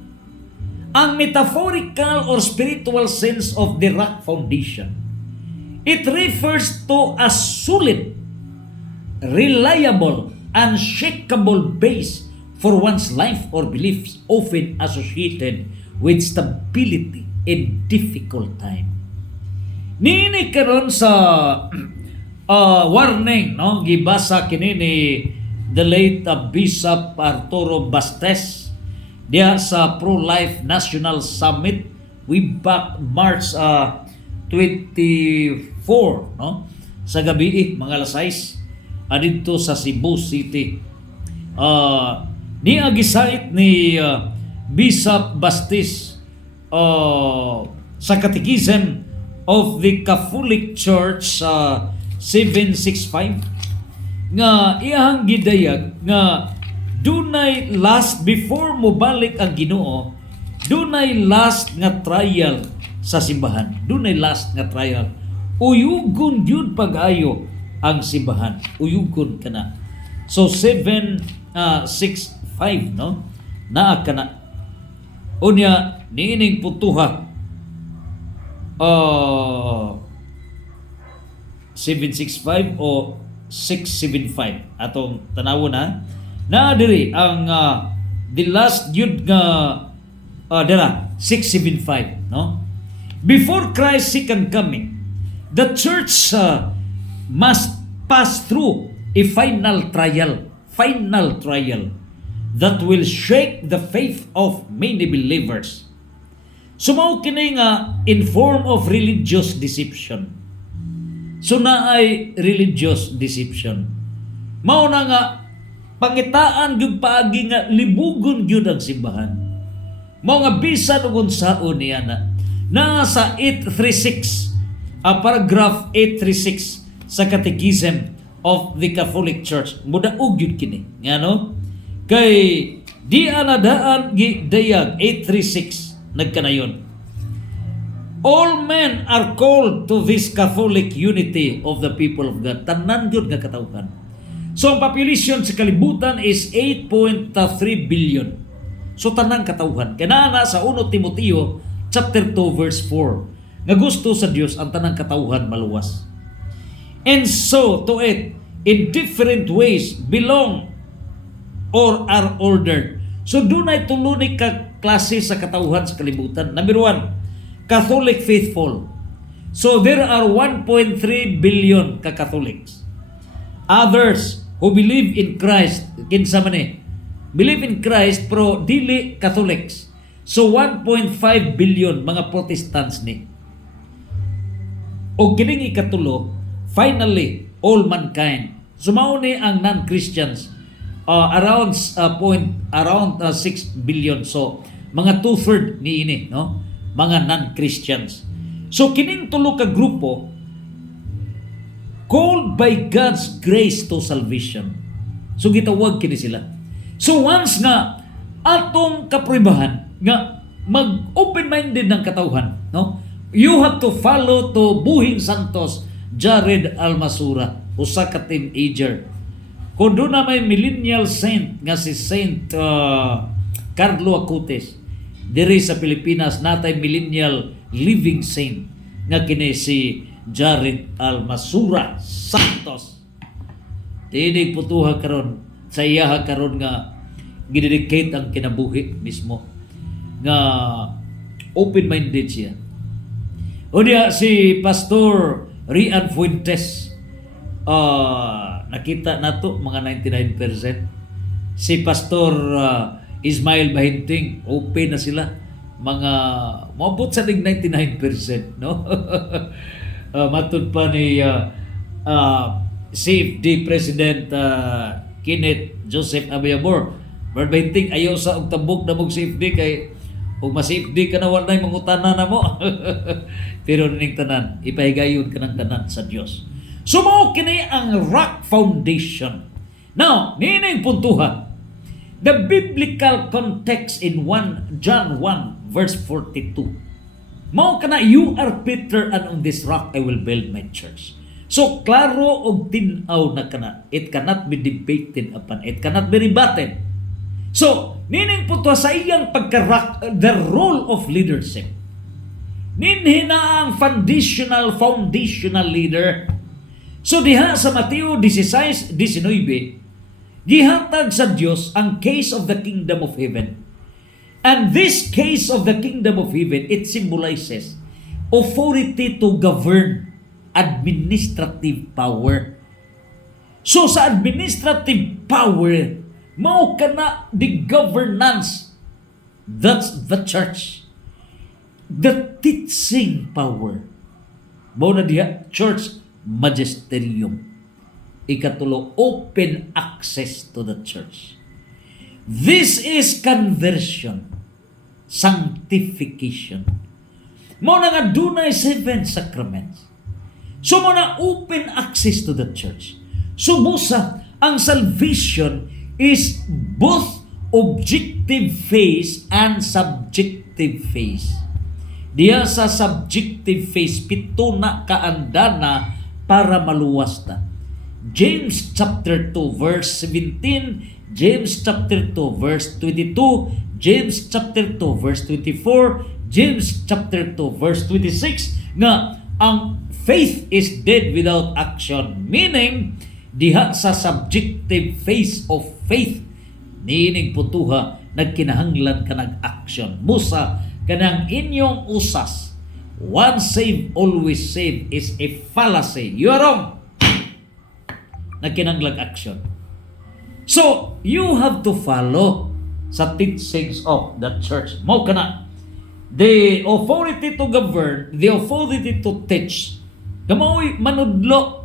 Ang metaphorical or spiritual sense of the rock foundation, it refers to a solid, reliable, unshakable base for one's life or beliefs, often associated with stability in difficult time. Nini karon sa warning, no? Gibasa kini ni the late Bishop Arturo Bastes diya sa Pro-Life National Summit way back March 24, no? Sa gabi, mga alas 6, adito sa Cebu City. Niya gisait ni Bishop Bastis sa Catechism of the Catholic Church 765 nga iyang gidayag nga dunay last before mo balik ang Ginoo, dunay last nga trial sa simbahan. Dunay last nga trial. Uyugon yun pag-ayo ang simbahan. Uyugon ka na. So 765, no? Naa ka na. Unya, niining putuha. 765 o 675. Atong tanawo na. Naa diri ang the last yun nga 675, no? Before Christ's second coming, the church must pass through a final trial that will shake the faith of many believers. Sumao kini nga in form of religious deception. So na ay religious deception. Mao na nga pangitaan gyud paagi nga libugon gyud ang simbahan. Mao nga bisan ug unsaon niya na sa 836 paragraph 836 sa Catechism of the Catholic Church. Mudaog yun kini. Ngano? Kay di anadaan gidayag 836 nagkanayon. All men are called to this Catholic unity of the people of God. Tanan yun nga katawhan. So ang population sa kalibutan is 8.3 billion. So tanang katawhan. Kaya sa 1 Timoteo chapter 2 verse 4 nga gusto sa Dios ang tanang katawhan maluwas. and so to it in different ways belong or are ordered. So dunay tulo ni ka klase sa katawhan sa kalibutan. Number 1, Catholic faithful. So there are 1.3 billion ka-Catholics. Others who believe in Christ, kinsa man believe in Christ pero dili Catholics. So 1.5 billion mga Protestants ni. O kining ikatulo, finally, all mankind. Sumao ni ang non-Christians around 6 billion. So mga 2/3 ni ini, no? Mga non-Christians. So kining tulo ka grupo called by God's grace to salvation. So gitawag kini sila. So once nga atong kapribahan nga mag-open-minded ng katawhan, no? You have to follow to Buhing Santos, Jared Almasura, usa ka teenager. Kung doon na may millennial saint nga si Saint Carlo Acutis, diri sa Pilipinas natay millennial living saint nga kini si Jared Almasura Santos. Tinig putuha karon sa iyaha karon nga gidedicate ang kinabuhi mismo nga open-minded siya. O diya si Pastor Rian Fuentes, nakita nato mga 99%. Si Pastor Ismail Bahinting, open na sila. Mga maabot sa 99%, no? Matud pa ni CFD President Kenneth Joseph Abayabor. Brad Bahinting, ayaw sa og tabok na mong CFD kay kung ma-CFD ka na walay mangutana na mo. Pero ning tanan, ipahigayon ka ng tanan sa Dios. Sumo kini ang rock foundation. Now, nining puntuhan. The biblical context in John 1 verse 42. Mao kana, you are Peter and on this rock I will build my church. So klaro og tin-aw na kana. It cannot be debated upon. It cannot be rebutted. So, nining puntuhan sa iyang pagka-rock, the role of leadership. Ninhi na ang foundational leader. So diha sa Mateo 16:19, gihatag sa Dios ang case of the kingdom of heaven. And this case of the kingdom of heaven, it symbolizes authority to govern, administrative power. So sa administrative power, mao kana the governance. That's the church. The teaching power. Mao na diha church magisterium. Ikatulo, open access to the church. This is conversion, sanctification. Mao na nga dunay 7 sacraments. So mao na open access to the church. So busa ang salvation is both objective phase and subjective phase. Diya sa subjective phase, pito na kaandana para maluwas ta. James chapter 2 verse 17, James chapter 2 verse 22, James chapter 2 verse 24, James chapter 2 verse 26 nga ang faith is dead without action, meaning diha sa subjective phase of faith nining putuha nagkinahanglan ka nag-action. Musa kanang inyong usas, once saved always saved is a fallacy. You are wrong. Nagkinahanglan action. So you have to follow sa teachings of the church. Mo kana the authority to govern, the authority to teach. Kamoy manudlo.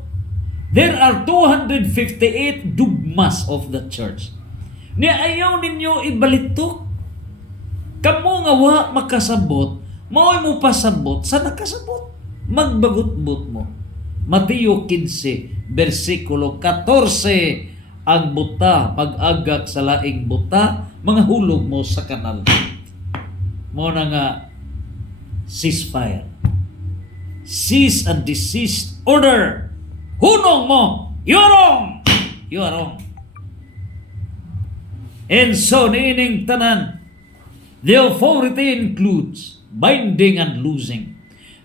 There are 258 dogmas of the church. Ni ayaw ninyo ibalitok. Kamo nga wa makasabot, mao'y mo pasabot sa nakasabot. Magbagot-bot mo. Mateo 15, versikulo 14, ang buta, pag-agak sa laing buta, mga hulog mo sa kanal. Mo na nga, ceasefire. Cease and desist order. Hunong mo, you are wrong. You are wrong. And so, niining tanan, the authority includes binding and loosing.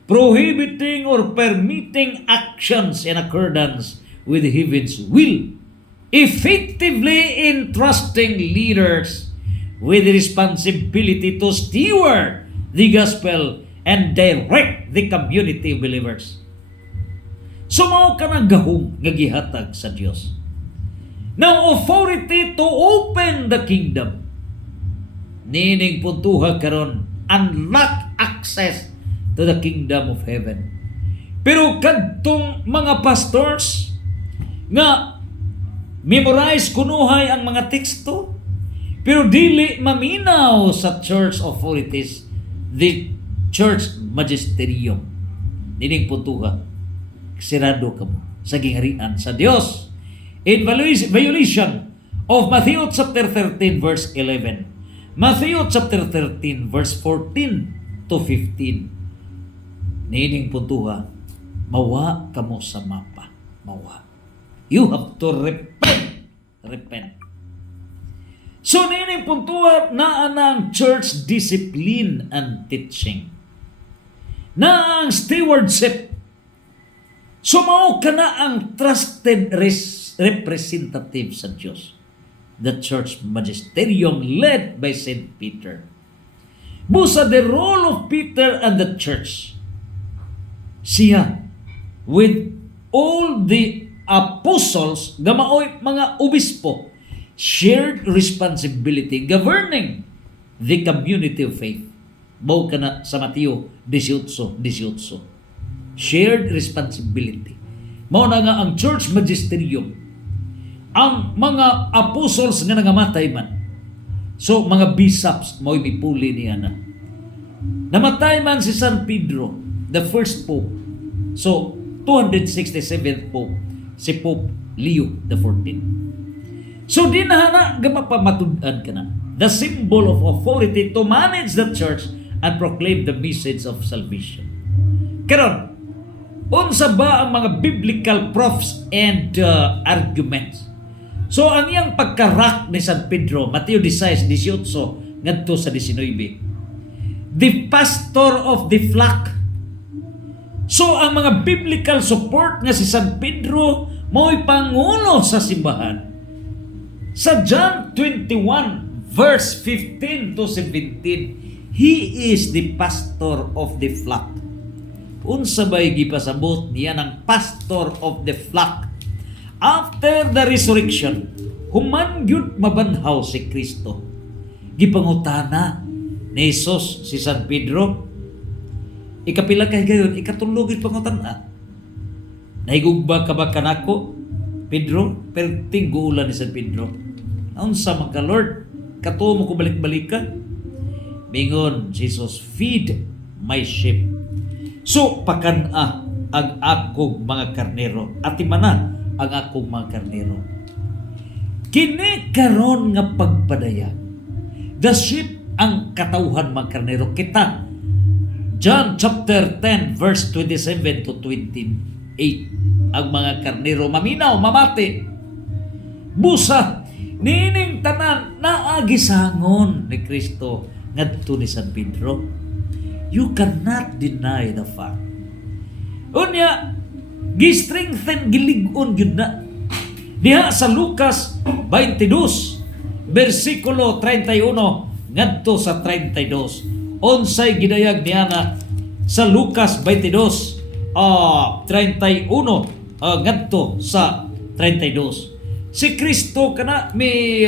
prohibiting or permitting actions in accordance with heaven's will, effectively entrusting leaders with the responsibility to steward the gospel and direct the community of believers. So mao ka ng gahom nga gihatag sa Dios. Now authority to open the kingdom. Nining puntuha karon, unlock access to the kingdom of heaven. Pero kadtong mga pastors nga memorize kunuhay ang mga teksto, pero dili maminaw sa church authorities, the church magisterium. Nining puntuha, sirado ka mo sa gingharian sa Dios. In violation of Matthew chapter 13 verse 11. Matthew chapter 13 verse 14 to 15. Nining puntuha, mawa ka mo sa mapa. Mawa. You have to repent. Repent. So nining puntuha, naa ang church discipline and teaching. Na ang stewardship. So mao ka na ang trusted representative sa Diyos. The church magisterium led by St. Peter. Busa the role of Peter and the church. Siya, with all the apostles, gamaoy mga obispo, shared responsibility governing the community of faith. Mao ka na sa Mateo 18:18. Shared responsibility. Mao na nga ang church magisterium. Ang mga apostles nga nangamatay man. So mga bishops mo'y mipuli niya na. Namatay man si San Pedro, the first pope. So 267th pope, si Pope Leo XIV. So di na gamapamatud-an ka na. The symbol of authority to manage the church and proclaim the message of salvation. Karon, unsa ba ang mga biblical proofs and arguments? So ang iyang pagkarak ni San Pedro, Mateo 16:18 ngadto sa 19. The pastor of the flock. So ang mga biblical support nga si San Pedro mo'y pangulo sa simbahan. Sa John 21 verse 15 to 17, he is the pastor of the flock. Unsa ba'y gipasabot niya ng pastor of the flock? After the resurrection, human gyud mabanhaw si Kristo. Gipangutana ni Jesus si San Pedro, ikapila kay gayon, ikatulog gid pangutana. Nahigugba ka ba kanako, Pedro? Perting guulan ni San Pedro. Unsa man ka, Lord? Katuo mo ko balik-balikan? Mingon Jesus, feed my sheep. So pakana ang akong mga karnero. Atimana ang akong mga karnero. Kini karon nga pagpadaya. The sheep ang katawhan mga karnero. Kita John chapter 10 verse 27 to 28. Ang mga karnero maminaw, mamati. Busa nining tanan naagisangon ni Kristo ngadto ni San Pedro. You cannot deny the fact. Unya gi-strengthen gilig-on gyud na. Diha sa Lucas 22 bersikulo 31 ngadto sa 32. Unsay gidayag niya na sa Lucas 22 31 ngadto sa 32. Si Kristo kana may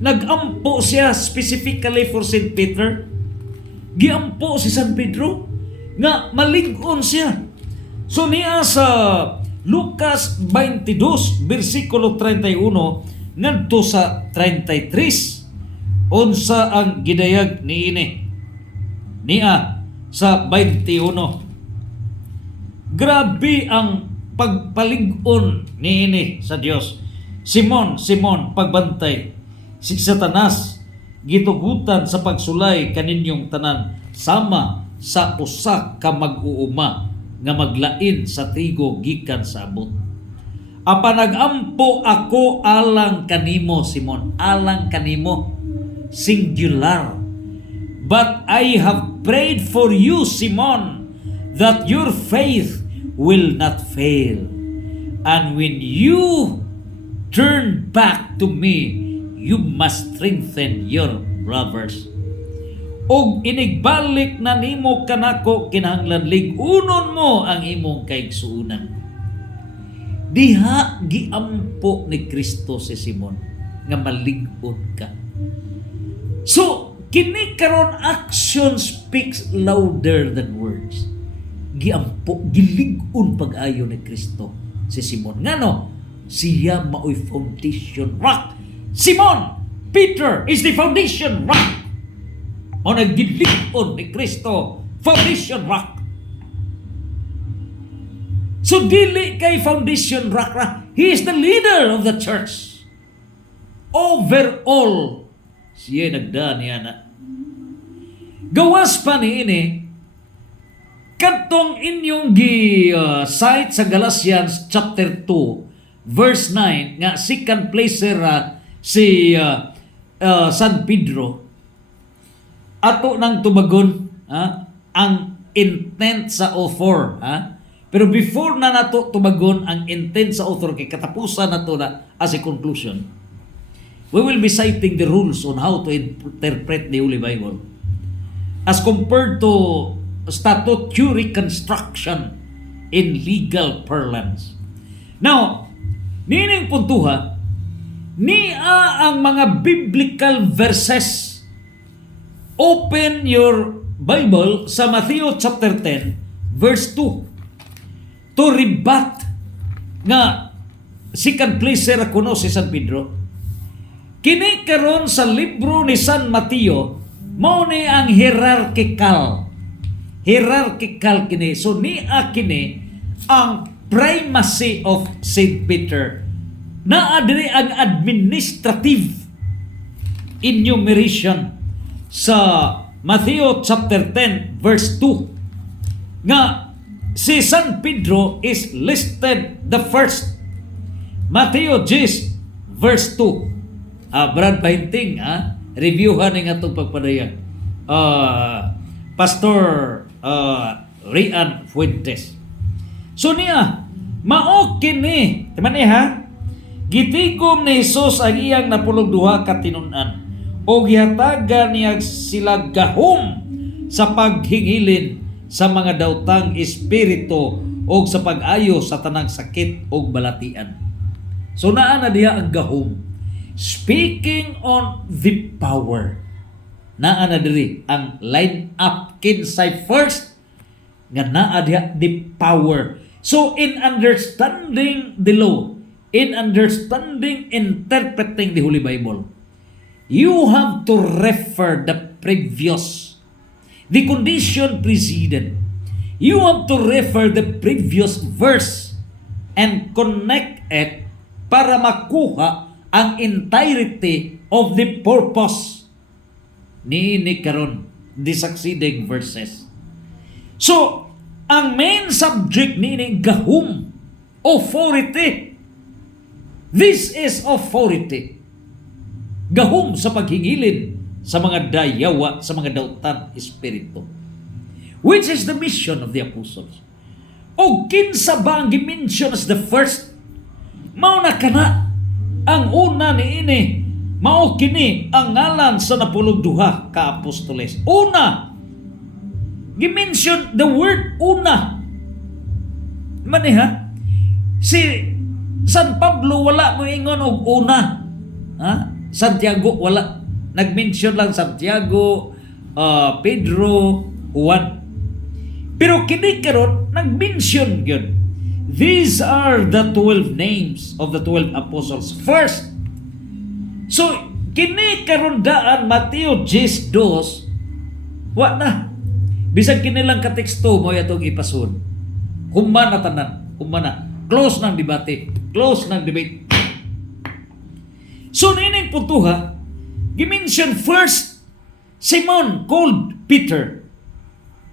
nagampo siya specifically for St. Peter. Giampo si San Pedro nga malig-on siya. So niya sa Lucas 22 bersikulo 31 ngadto sa 33, unsa ang gidayag niini niya sa 21. Grabe ang pagpalig-on niini sa Dios. Simon, pagbantay. Si Satanas gitugutan sa pagsulay kaninyong tanan sama sa usa ka mag-uuma nga maglain sa trigo gikan sa abot. Apan nagampo ako alang kanimo, Simon, alang kanimo, singular. But I have prayed for you, Simon, that your faith will not fail. And when you turn back to me, you must strengthen your brothers. Og inigbalik na nimo kanako kinahanglan lig-unon mo ang imong kaigsuonan. Diha giampo ni Kristo si Simon nga malig-on ka. So, kini karon action speaks louder than words. Giampo, gilig-on pag-ayo ni Kristo si Simon. Ngano? Siya maoy foundation rock. Simon, Peter is the foundation rock. O naggilig-on ni Kristo, foundation rock. So dili kay foundation rock ra. He is the leader of the church. Overall, siya nagdaan niya na. Gawas pa ni ini, katong inyong cite sa Galatians chapter 2, verse 9, nga second placer si San Pedro, ato nang tubagon ang intent sa author. Pero before na nato tubagon ang intent sa author, kay katapusan nato na as a conclusion, we will be citing the rules on how to interpret the Holy Bible as compared to statutory construction in legal parlance. Now, nining puntuha, niya ang mga biblical verses. Open your Bible sa Matthew chapter 10, verse 2, to rebut nga second placer kuno si San Pedro. Kini karon sa libro ni San Mateo, mao ni ang hierarchical kini. So niya kini ang primacy of Saint Peter. Naa diri ang administrative enumeration sa Matthew chapter 10 verse 2 nga si San Pedro is listed the first. Matthew 10 verse 2. Brad Painting, reviewhan ng atong pagpadayag. Pastor Rian Fuentes. So niya, mao kini, timan niya gitigom ni Jesus ang iyang napulog duha ka tinun-an o gihatagan niya sila gahom sa paghingilin sa mga daotang espiritu o sa pag-ayo sa tanang sakit o balatian. So naa na diha ang gahom. Speaking on the power. Naa na diri ang line up kinsay first nga naa diha the power. So in understanding the law, in understanding, interpreting the Holy Bible, you have to refer the previous, the condition preceded. You have to refer the previous verse and connect it para makuha ang entirety of the purpose ni karon the succeeding verses. So, ang main subject ni gahum, authority. This is authority. Gahom sa paghingilin sa mga dayawa, sa mga dautan espiritu. Which is the mission of the apostles. O kinsa ba ang gimension as the first? Mao na kana ang una ni ini. Mao kini ang ngalan sa napulog duha ka apostoles. Una, gimension the word una. Maniha, si San Pablo wala mo ingon og una. Santiago wala. Nag-mention lang Santiago, Pedro, Juan. Pero kini karon nag-mention gyud. These are the 12 names of the 12 apostles first. So kini karon daan Mateo 10:2 wa na. Bisag kini lang ka teksto mo atong ipasud. Human na tanan, human na. Close ng debate, close ng debate. So nining puntuha, gimension first Simon called Peter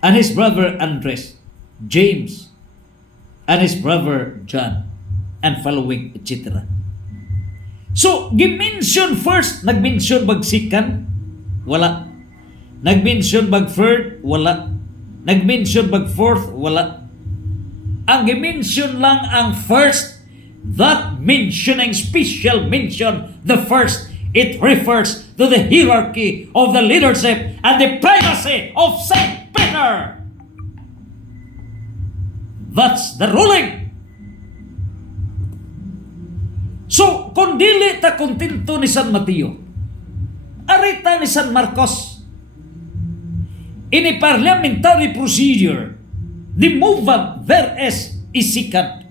and his brother Andres, James and his brother John, and following, etc. So gimension first, nagmention bag second, wala. Nagmention bag third, wala. nag-mention bag fourth, wala. Ang i-mention lang ang first. That mentioning, special mention, the first, it refers to the hierarchy of the leadership and the primacy of Saint Peter. That's the ruling. So, kung dili ta kontento ni San Mateo, arita ni San Marcos, in a parliamentary procedure, the movement there is second.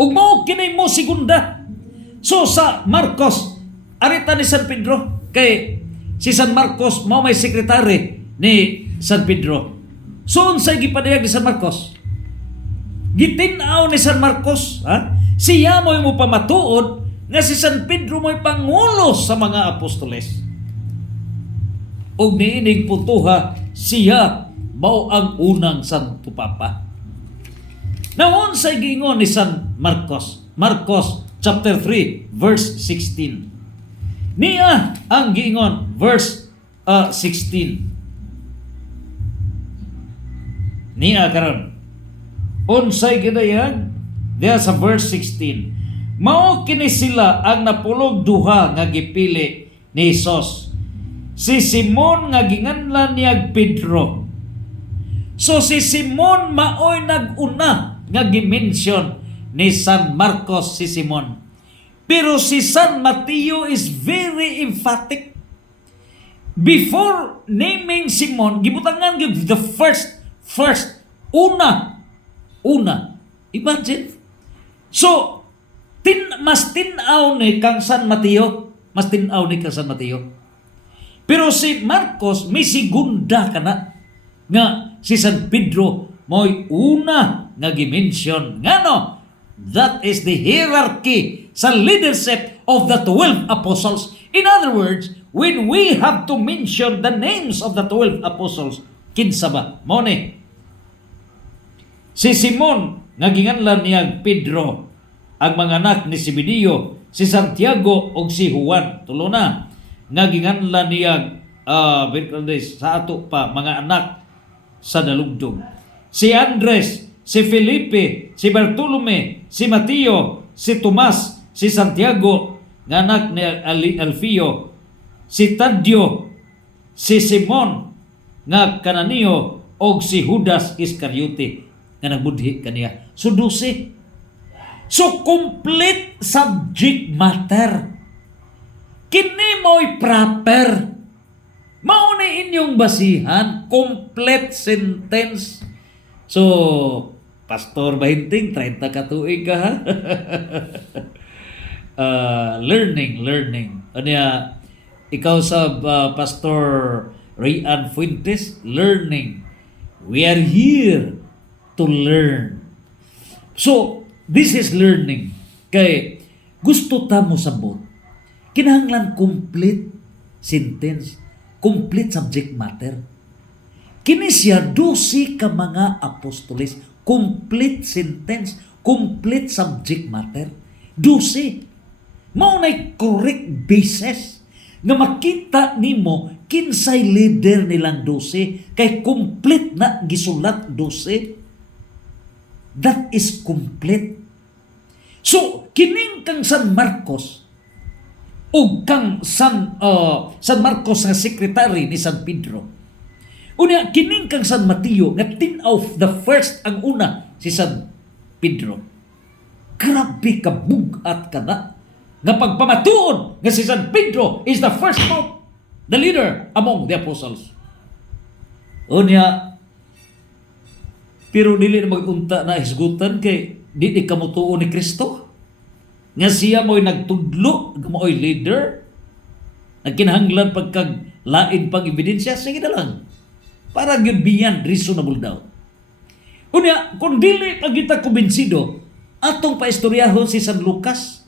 Ug mao kini mo segunda. So sa Marcos, arita ni San Pedro, kay si San Marcos mao may sekretary ni San Pedro. So unsay gipadayag ni San Marcos? Gitin-aw ni San Marcos, siya mo'y mo pamatuod nga si San Pedro mo'y pangulo sa mga apostoles. Og niining putuha, siya mao ang unang Santo Papa. Naon sa giingon ni San Marcos, Marcos chapter 3 verse 16. Niya ang giingon verse 16. Niya karon. Unsay gidayag diha sa verse 16. Mao kini sila ang napulog duha nga gipili ni Hesus. Si Simon nga ginganlan niya Pedro. So si Simon maoy nag-una nga gimension ni San Marcos si Simon. Pero si San Mateo is very emphatic. Before naming Simon, gibutangan gyud the first, una. Imagine. So, mas tinaw ni kang San Mateo. Pero si Marcos, may segunda ka na nga si San Pedro mo'y una nga gimension. Ngano? That is the hierarchy sa leadership of the 12 apostles. In other words, when we have to mention the names of the 12 apostles, kinsa ba? Mone. Si Simon, nga ginganlan niya Pedro, ang mga anak ni Zebedeo, si Santiago o si Juan, tulo na, nga ginganlan niya sa ato pa, mga anak sa dalugdog. Si Andres, si Felipe, si Bartolome, si Mateo, si Tomas, si Santiago, nga anak ni Alfio, si Taddeo, si Simon, nga Kananeo, o si Judas Iscariote, nga nagbudhi kaniya. So, 12. So, complete subject matter. Kini mo'y proper. Mauna inyong basihan, complete sentence. So, Pastor Bahinting, 30 katuig ka ha? Learning. Ano ikaw sa Pastor Rayan Fuentes, learning. We are here to learn. So, this is learning. Kay gusto ta mo sabot. Kinahanglan complete sentence, complete subject matter. Kini siya 12 ka mga apostoles, complete sentence, complete subject matter. 12. Mao nay correct basis nga makita nimo kinsay leader nilang 12 kay complete na gisulat 12. That is complete. So kining kang San Marcos o kang San Marcos nga secretary ni San Pedro. Unya kining kang San Mateo nga tin-off the first ang una si San Pedro. Grabe ka bugat ka na nga pagpamatuon nga si San Pedro is the first pope, the leader among the apostles. Unya pero dili na magunta na hisgutan kay di kamutuon ni Kristo. Nga siya mo'y nagtudlo, mo'y leader, nagkinahanglan pagkag lain pang ebidensya, sige na lang. Para yun beyond reasonable doubt. Unya, kung dili pag kita kumbinsido, atong paistoryahon si San Lucas,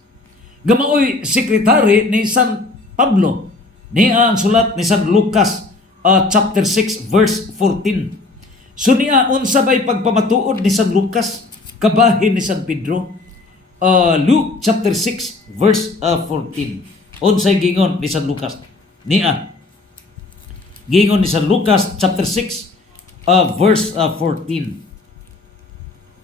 gamaoy sekretary ni San Pablo, niya ang sulat ni San Lucas, chapter 6, verse 14. So niya, unsabay pagpamatuod ni San Lucas, kabahin ni San Pedro, Luke chapter 6, verse 14. Unsay gingon ni San Lucas? Niya, gingon ni San Lucas chapter 6 verse 14.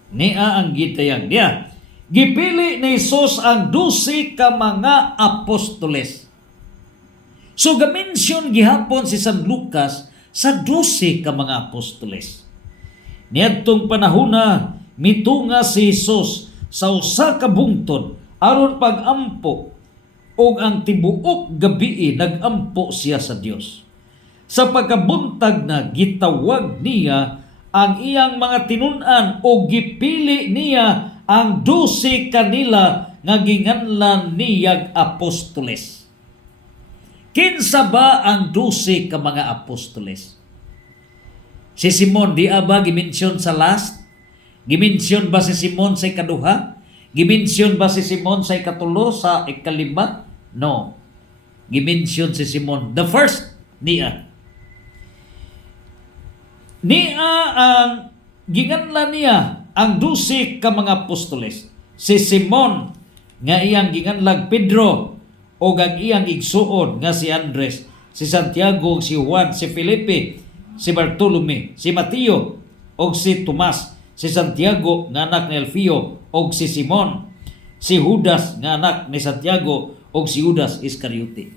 Niya ang gitayag niya. Gipili ni Jesus ang 12 ka mga apostoles. So gamention gihapon si San Lucas sa 12 ka mga apostoles. Niadtong panahona mitunga si Jesus sa usa ka bungtod aron pag-ampo ug ang tibuok gabii nag-ampo siya sa Dios. Sa pagkabuntag na gitawag niya ang iyang mga tinun-an o gipili niya ang 12 kanila nga ginganlan niyag apostoles. Kinsa ba ang 12 ka mga apostoles? Si Simon di ba gimensyon sa last? Gimensyon ba si Simon sa ikaduha? Gimensyon ba si Simon sa ikatulo, sa ikalima? No. Gimensyon si Simon. The first, niya. Niya ang ginganlan niya ang 12 ka mga apostoles. Si Simon nga iyang ginganlag Pedro o ang iyang igsuon nga si Andres, si Santiago, si Juan, si Felipe, si Bartolome, si Mateo o si Tomas, si Santiago nga anak ni Alfeo o si Simon, si Judas nga anak ni Santiago o si Judas Iscariote.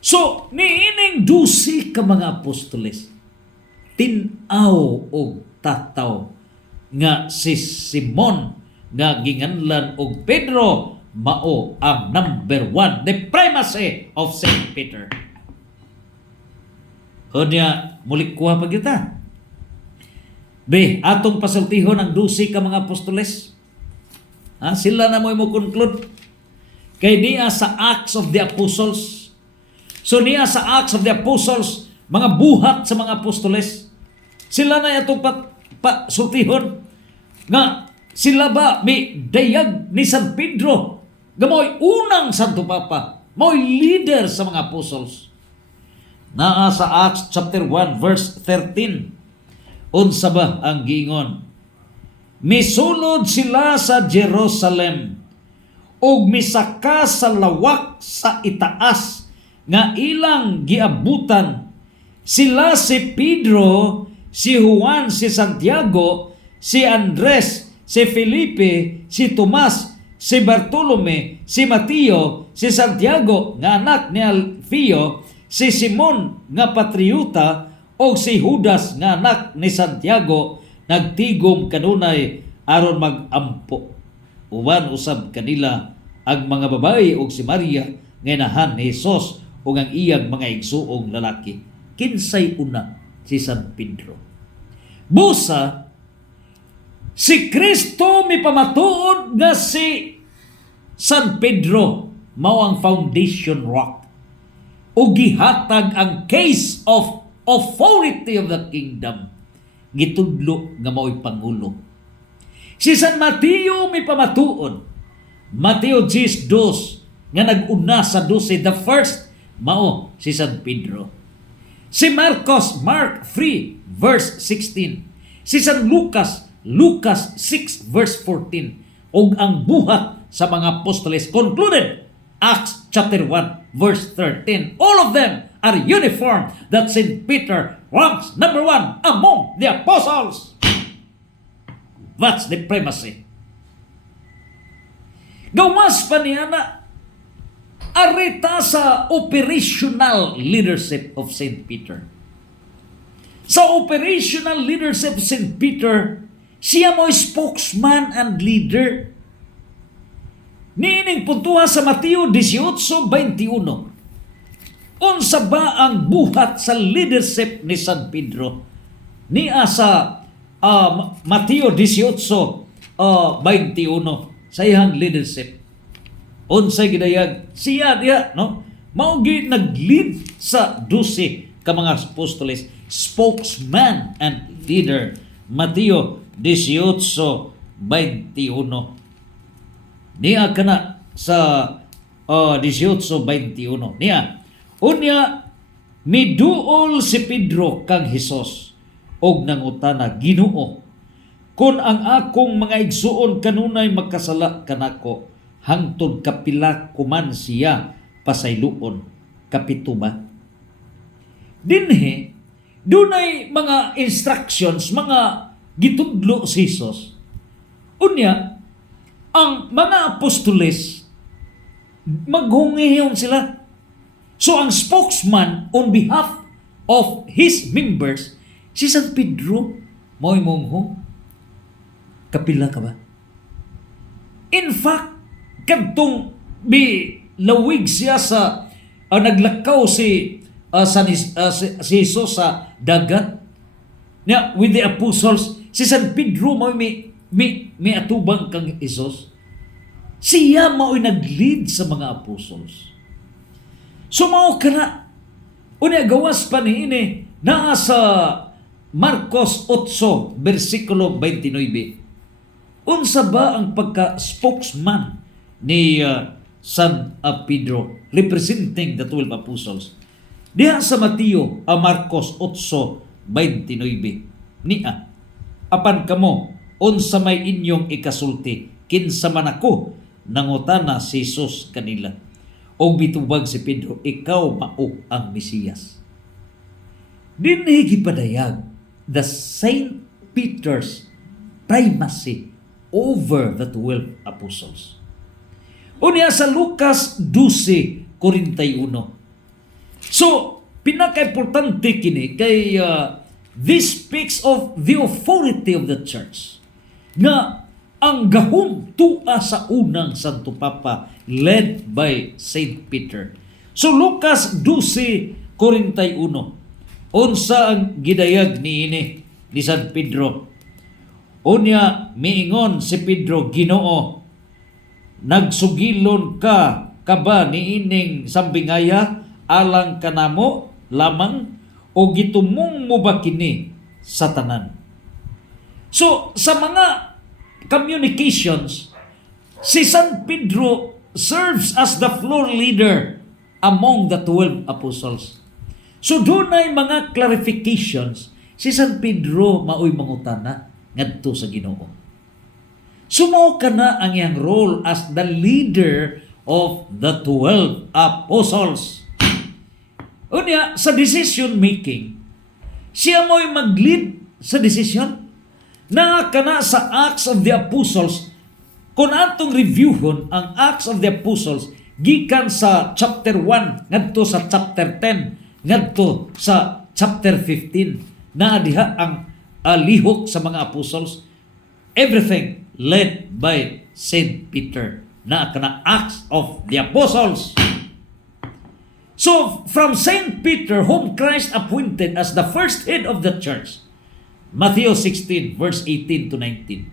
So, niining 12 ka mga apostoles, tinaw o tataw nga si Simon nga ginganlan og Pedro mao ang number 1, the primacy of Saint Peter. Hunya mulikwa pa kita. Be, atong pasultihon ang 12 ka mga apostoles. Sila na mo conclude kay niya sa Acts of the Apostles. So niya sa Acts of the Apostles, mga buhat sa mga apostoles. Sila na itong sultihon nga sila ba may dayag ni San Pedro gamoy unang Santo Papa, mo'y leader sa mga apostles. Naa sa Acts chapter 1 verse 13, unsa ba ang giingon? Misulod sila sa Jerusalem ug misaka sa lawak sa itaas nga ilang giabutan. Sila si Pedro, si Juan, si Santiago, si Andres, si Felipe, si Tomas, si Bartolome, si Mateo, si Santiago nga anak ni Alfeo, si Simon nga patriota o si Judas nga anak ni Santiago nagtigom kanunay aron mag-ampo. Uban usab kanila ang mga babae o si Maria nga inahan ni Jesus o ang iyang mga igsuong lalaki. Kinsay una? Si San Pedro. Busa, si Kristo may pamatuod nga si San Pedro mao ang foundation rock o gihatag ang case of authority of the kingdom. Gitudlo nga mao'y pangulo. Si San Mateo may pamatuod. Mateo 10:2 nga nag-una sa 12, the first mao si San Pedro. Si Marcos, Mark 3 verse 16. Si San Lucas, Lucas 6 verse 14. Og ang buhat sa mga apostoles concluded Acts chapter 1 verse 13. All of them are uniform that St. Peter ranks number 1 among the apostles. That's the primacy. Gawas pa niya na arita sa operational leadership of St. Peter. Sa operational leadership of St. Peter, siya mo spokesman and leader. Niining puntuha sa Mateo 18:21. Unsa ba ang buhat sa leadership ni San Pedro? Niya sa Mateo 18:21 sa iyang leadership. Unsay gidayag siya diha, no? Mao gyud nag-lead sa 12 ka mga apostoles, spokesman and leader. Mateo 18:21. Niya kana sa 18:21. Niya, unya miduol si Pedro kang Hesus og nangutana, Ginoo, kun ang akong mga igsuon kanunay magkasala kanako, hangtod kapila kuman siya pasayloon? Kapito ba? Dinhi, dunay mga instructions, mga gitudlo si Jesus. Unya, ang mga apostoles, maghungihiyon sila. So ang spokesman on behalf of his members, si San Pedro, mo'y monghong, kapila ka ba? In fact, kadtong lawig siya sa naglakaw si Jesus sa dagat with the apostles, si San Pedro may atubang kang Jesus. Siya mao'y nag-lead sa mga apostles. So mao kana unya gawas pa niini naa sa Marcos 8 versikulo 29. Unsa ba ang pagka-spokesman ni San Pedro representing the 12 apostles? Diha sa Mateo, Marcos 8:29. Nia, apan kamo, unsa may inyong ikasulti, kinsa man ako, nangutana si Jesus kanila. O bitubag si Pedro, ikaw mao ang Mesiyas. Dinhi gipadayag the Saint Peter's primacy over the 12 apostles. Unya sa Lucas 12:41. So, pinaka-importante kini kay this speaks of the authority of the church. Nga ang gahom tua sa unang Santo Papa led by Saint Peter. So Lucas 12:41. Unsa ang gidayag niini ni San Pedro? Unya miingon si Pedro, Ginoo, nagsugilon ka ba niining sambingaya alang kanamo lamang o gitumong mo ba kini sa tanan? So sa mga communications, si San Pedro serves as the floor leader among the 12 apostles. So doon ay mga clarifications, si San Pedro mao'y mangutana ngadto sa Ginoo. Sumo ka na ang iyang role as the leader of the 12 apostles. Unya, sa decision making, siya mo'y mag-lead sa decision. Na kana sa Acts of the Apostles, kung atong reviewhon ang Acts of the Apostles, gikan sa chapter 1, ngadto sa chapter 10, ngadto sa chapter 15, na diha ang lihok sa mga apostles, everything led by Saint Peter, na kana Acts of the Apostles. So, from Saint Peter, whom Christ appointed as the first head of the church, Matthew 16, verse 18 to 19.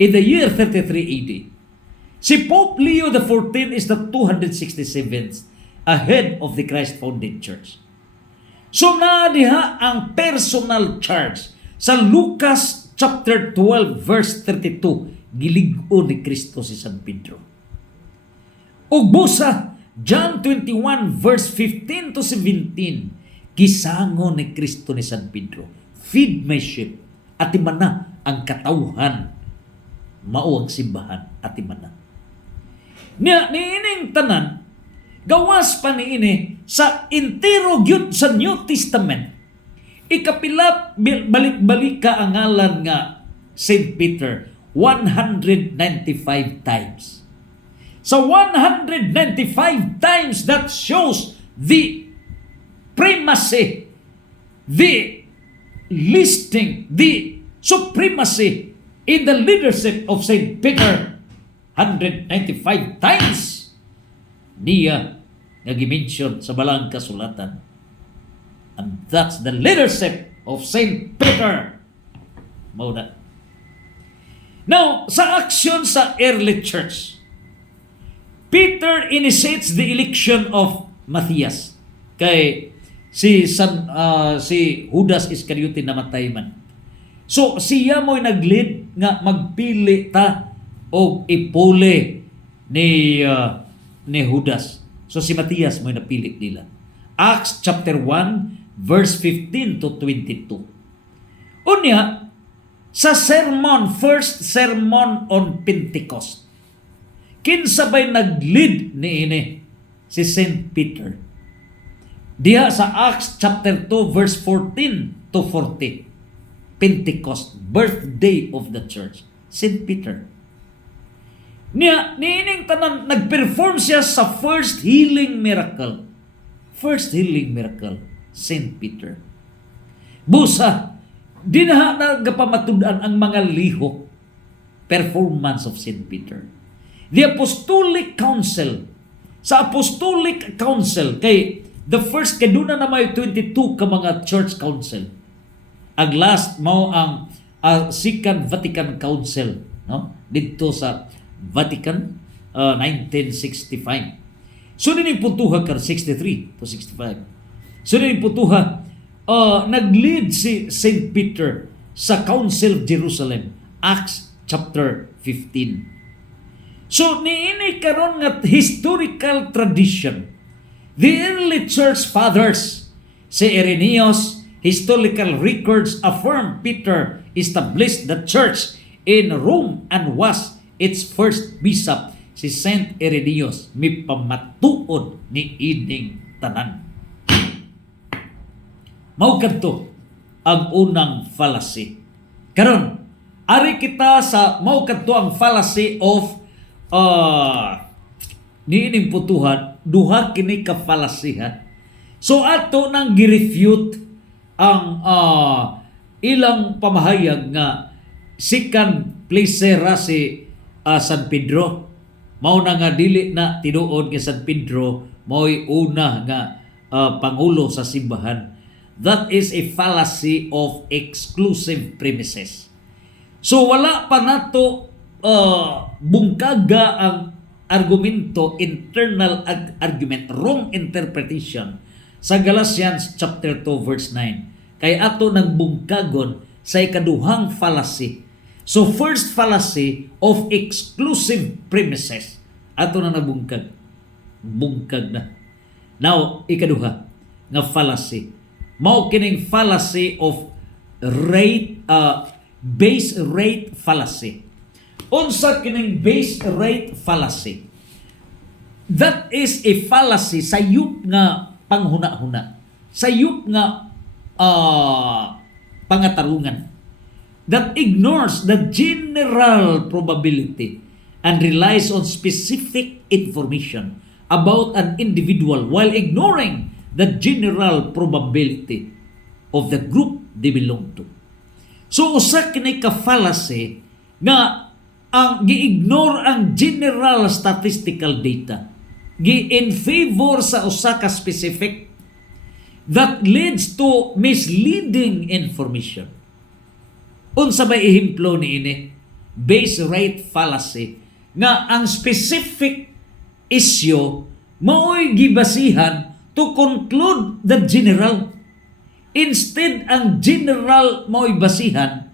In the year 33 AD, si Pope Leo XIV is the 267th ahead of the Christ-founded church. So, diha ang personal charge sa Lucas chapter 12, verse 32, gilig-o ni Kristo si San Pedro. Ug busa, John 21, verse 15 to 17, gisango ni Kristo ni San Pedro, feed my sheep, atiman na ang katawhan, mao ang simbahan, atiman na. Niining tanan, gawas pa niini sa entero gyud sa New Testament. Ikapila balik-balik ka ang ngalan nga Saint Peter 195 times. So 195 times, that shows the primacy, the listing, the supremacy in the leadership of Saint Peter. 195 times niya nga gimension sa balang kasulatan. And that's the leadership of Saint Peter. Muna. Now, sa action sa early church, Peter initiates the election of Matthias. Kay si Judas Iscariote namatay man. So siya mo'y nag-lead nga magpili ta o ipuli ni Judas. So si Matthias mo'y napili nila. Acts chapter 1 verse 15 to 22. Unya sa first sermon on Pentecost, kinsabay nag-lead niini si Saint Peter. Diha sa Acts chapter 2 verse 14 240, Pentecost, birthday of the church, St. Peter. Niining tanan, nag-perform siya sa first healing miracle. First healing miracle, St. Peter. Busa, di na nagapamatudan ang mga lihok performance of St. Peter. The Apostolic Council, sa Apostolic Council, kay the first, kay doon na may 22 ka mga church council. Ang last, mao ang Second Vatican Council, no? Dito sa Vatican, 1965. So, din putuha ka, 63 to 65. So, din putuha, nag-lead si St. Peter sa Council of Jerusalem, Acts chapter 15. So, niini karon nga historical tradition. The early church fathers, si Irenaeus, historical records affirm Peter established the church in Rome and was its first bishop, si Saint Irenaeus, may pamatuod ni ining tanan. Mao kadto ang unang fallacy. Karon, ari kita sa mao kadto ang fallacy of niining putuhan, duha kini ka fallacy ha. So ato nang gi-refute ang ilang pamahayag nga second place ra si San Pedro. Mao na nga dili na tinuod nga San Pedro mao'y una nga pangulo sa simbahan. That is a fallacy of exclusive premises. So wala pa nato bungkaga ang argumento, internal argument, wrong interpretation sa Galatians chapter 2 verse 9. Kay ato nagbungkagon sa ikaduhang fallacy. So first fallacy of exclusive premises. Ato na nabungkag. Bungkag na. Now, ikaduha nga fallacy. Mao kining fallacy of base rate fallacy. Unsa kining base rate fallacy? That is a fallacy sayop nga panghuna-huna. Sayop nga pangatarungan that ignores the general probability and relies on specific information about an individual while ignoring the general probability of the group they belong to. So usa kini ka fallacy nga ang gi-ignore ang general statistical data in favor sa usa ka specific that leads to misleading information. Unsa bay ehemplo niini? Base rate fallacy nga ang specific issue mao'y gibasihan to conclude the general. Instead, ang general mao'y basihan,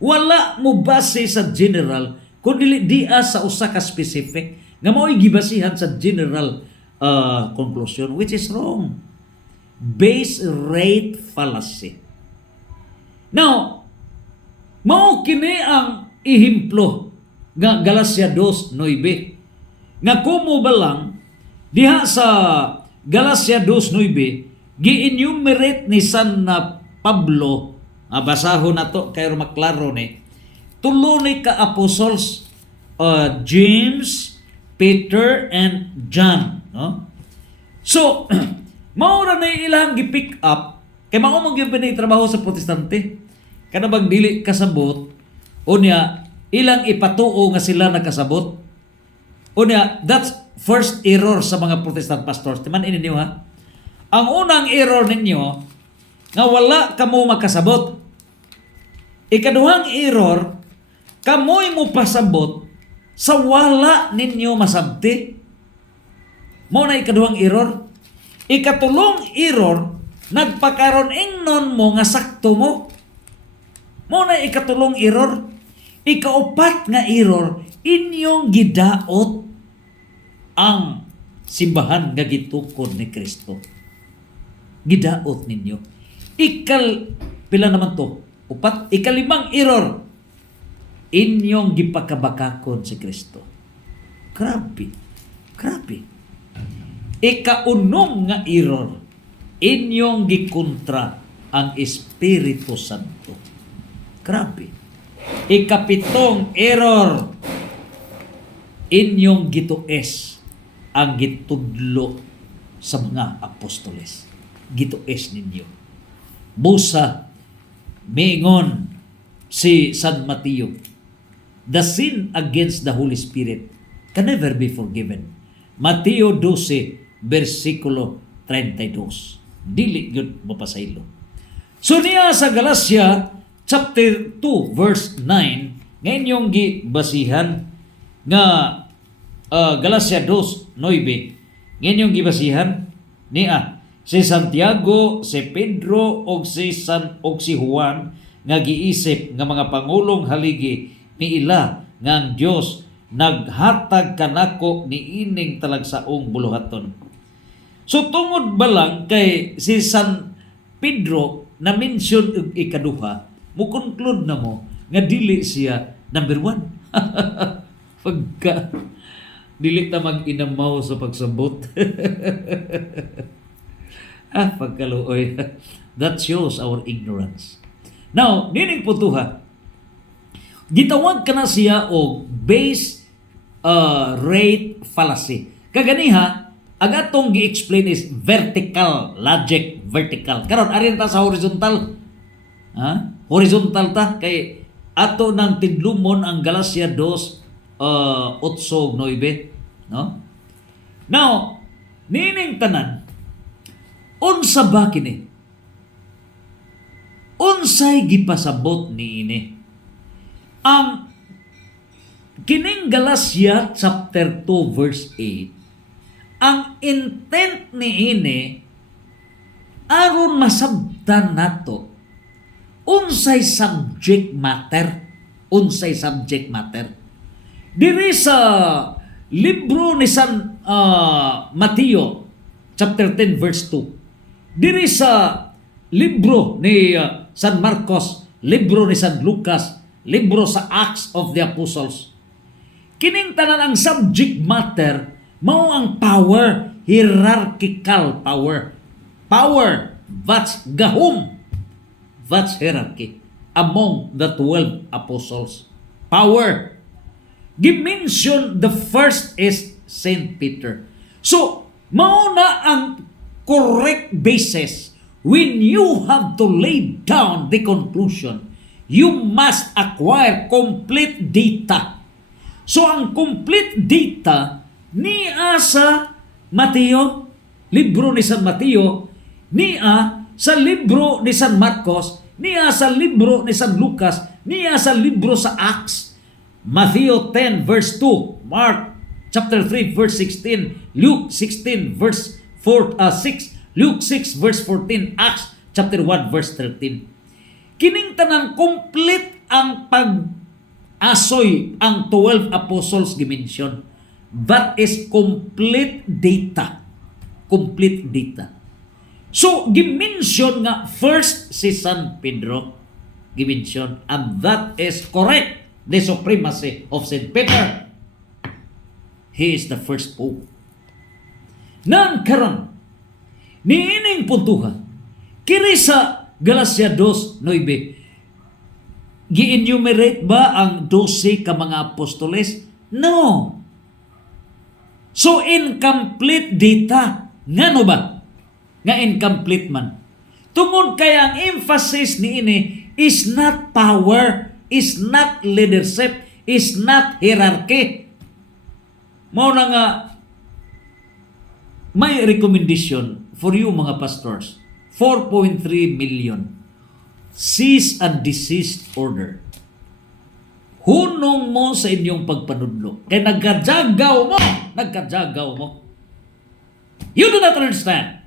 wala mo base sa general kundi diya sa usa ka specific nga mao'y gibasihan sa general conclusion, which is wrong. Base rate fallacy. Now, mao kini ang ehemplo nga Galatia 2:9 nga kumo balang diha sa Galatia 2:9 gi-enumerate ni San Pablo, basahon nato kay maklaro ni tulo ni ka apostles, James, Peter and John, no? So mao ra na ilang gi-pick up kay mao man gyud trabaho sa protestante. Kana bang dili kasabot, unya ilang ipatuo nga sila nakasabot. Unya, that's first error sa mga Protestant pastors. Timan ninyo ha. Ang unang error ninyo nga wala kamo makasabot. Ikaduhang error, kamoy mo pasabot sa wala ninyo masabti. Mo na ikaduhang error. Ikatulong error, nagpakaron ingnon mo nga sakto mo. Mo na ikatulong error. Ikaupat nga error, inyong gidaot ang simbahan nga gitukod ni Kristo. Gidaot ninyo. Pila naman to? Upat. Ikalimang error, inyong gipakabakakon si Kristo. Grabe. Grabe. Ikaunom nga error, inyong gikontra ang Espiritu Santo. Grabe. Ikapitong error, inyong gitues ang gitudlo sa mga apostoles. Gitues ninyo. Busa, miingon si San Mateo, the sin against the Holy Spirit can never be forgiven. Mateo 12, versikulo 32. Dili yun mapasaylo. So niya sa Galacia chapter 2 verse 9, ngayon yung gibasihan nga Galacia 2:9, ngayon yung gibasihan niya si Santiago, si Pedro og si Juan nga giisip nga mga pangulong haligi miila nga ang Dios naghatag kanako ni ining talagsaong buluhaton. So tungod ba lang kay si San Pedro na mention og ikaduha, mo conclude na mo nga dili siya number 1. Pagka dili ta mag-inamaw sa pagsabot. Pagkaluoy. That shows our ignorance. Now, nining putuha, gitawag ka na siya og base rate fallacy. Kaganiha, ang atong gi-explain is vertical logic, vertical. Karon ari ta sa horizontal. Horizontal ta kay ato nang tidlumon ang Galacia 2:8-9, no? Now, nining tanan, unsa ba kini? Unsay gipasabot niini? Ang kining Galacia chapter 2 verse 8, ang intent niini aron masabtan nato unsay subject matter, diri sa libro ni San Mateo chapter 10 verse 2, diri sa libro ni San Marcos, libro ni San Lucas, libro sa Acts of the Apostles, kining tanan ang subject matter mao ang power, hierarchical power, that's gahum, that's hierarchy among the 12 apostles. Power. Dimension, the first is Saint Peter. So, mao na ang correct basis. When you have to lay down the conclusion, you must acquire complete data. So, ang complete data niya sa Mateo, libro ni San Mateo, niya sa libro ni San Marcos, niya sa libro ni San Lucas, niya sa libro sa Acts, Matthew 10 verse 2, Mark chapter 3 verse 16, Luke 16 verse 6, Luke 6 verse 14, Acts chapter 1 verse 13. Kining tanan complete ang pag-asoy ang 12 apostles dimension. That is complete data. Complete data. So, gimension nga first si San Pedro. Gimension. And that is correct. The supremacy of St. Peter. He is the first pope. Nang karon, niining puntuha, kini sa Galacia 2:9, gi-enumerate ba ang 12 ka mga apostoles? No. So, incomplete data. Ngano ba? Nga incomplete man. Tungod kaya ang emphasis ni ini is not power, is not leadership, is not hierarchy. Mao na nga, may recommendation for you mga pastors. 4.3 million. Cease and desist order. Hunong mo sa inyong pagpanudlo. Kaya nagkajagaw mo. You do not understand.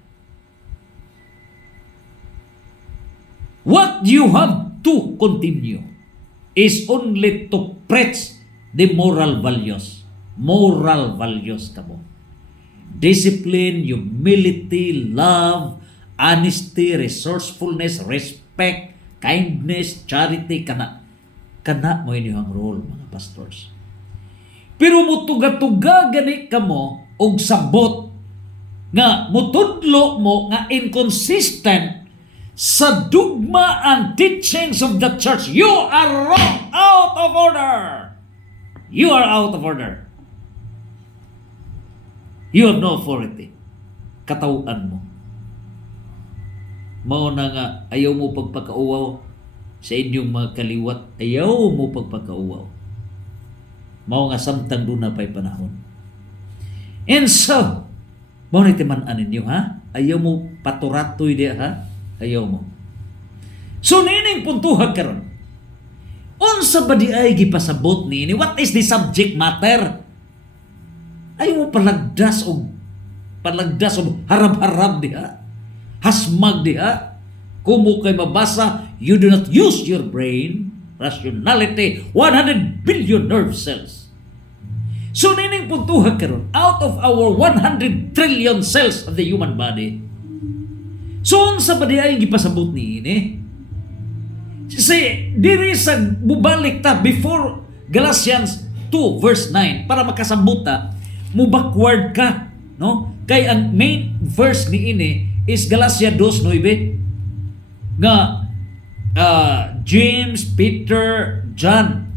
What you have to continue is only to preach the moral values. Moral values kamo. Discipline, humility, love, honesty, resourcefulness, respect, kindness, charity, kana mo inyong role, mga pastors. Pero mutuga-tuga gani kamo og sabot nga mutudlo mo nga inconsistent sa dugma and teachings of the church, you are wrong, out of order. You are out of order. You have no authority. Katauan mo. Mao na nga, ayaw mo pagpakauwaw sa inyong mga kaliwat. Ayaw mo pagpakauwaw. Mao nga samtang doon na pa'y panahon. And so, mao na timan-an ninyo, ha? Ayaw mo paturatoy di, ha? Ayaw mo. So, nining puntuhag karon. Unsa ba di ay gipasabot ni? What is the subject matter? Ayaw mo palagdas o harab-harab diha. Hasmag diha. Kumo kay mabasa, you do not use your brain, rationality, 100 billion nerve cells. So nining puntuhag karon, out of our 100 trillion cells of the human body. So unsa ba di ay gipasabot ni ini? Si diri sa mubalik ta before Galatians 2 verse 9 para makasabot ta, mo backward ka, no? Kay ang main verse ni ini is Galatia 2:9 nga James, Peter, John.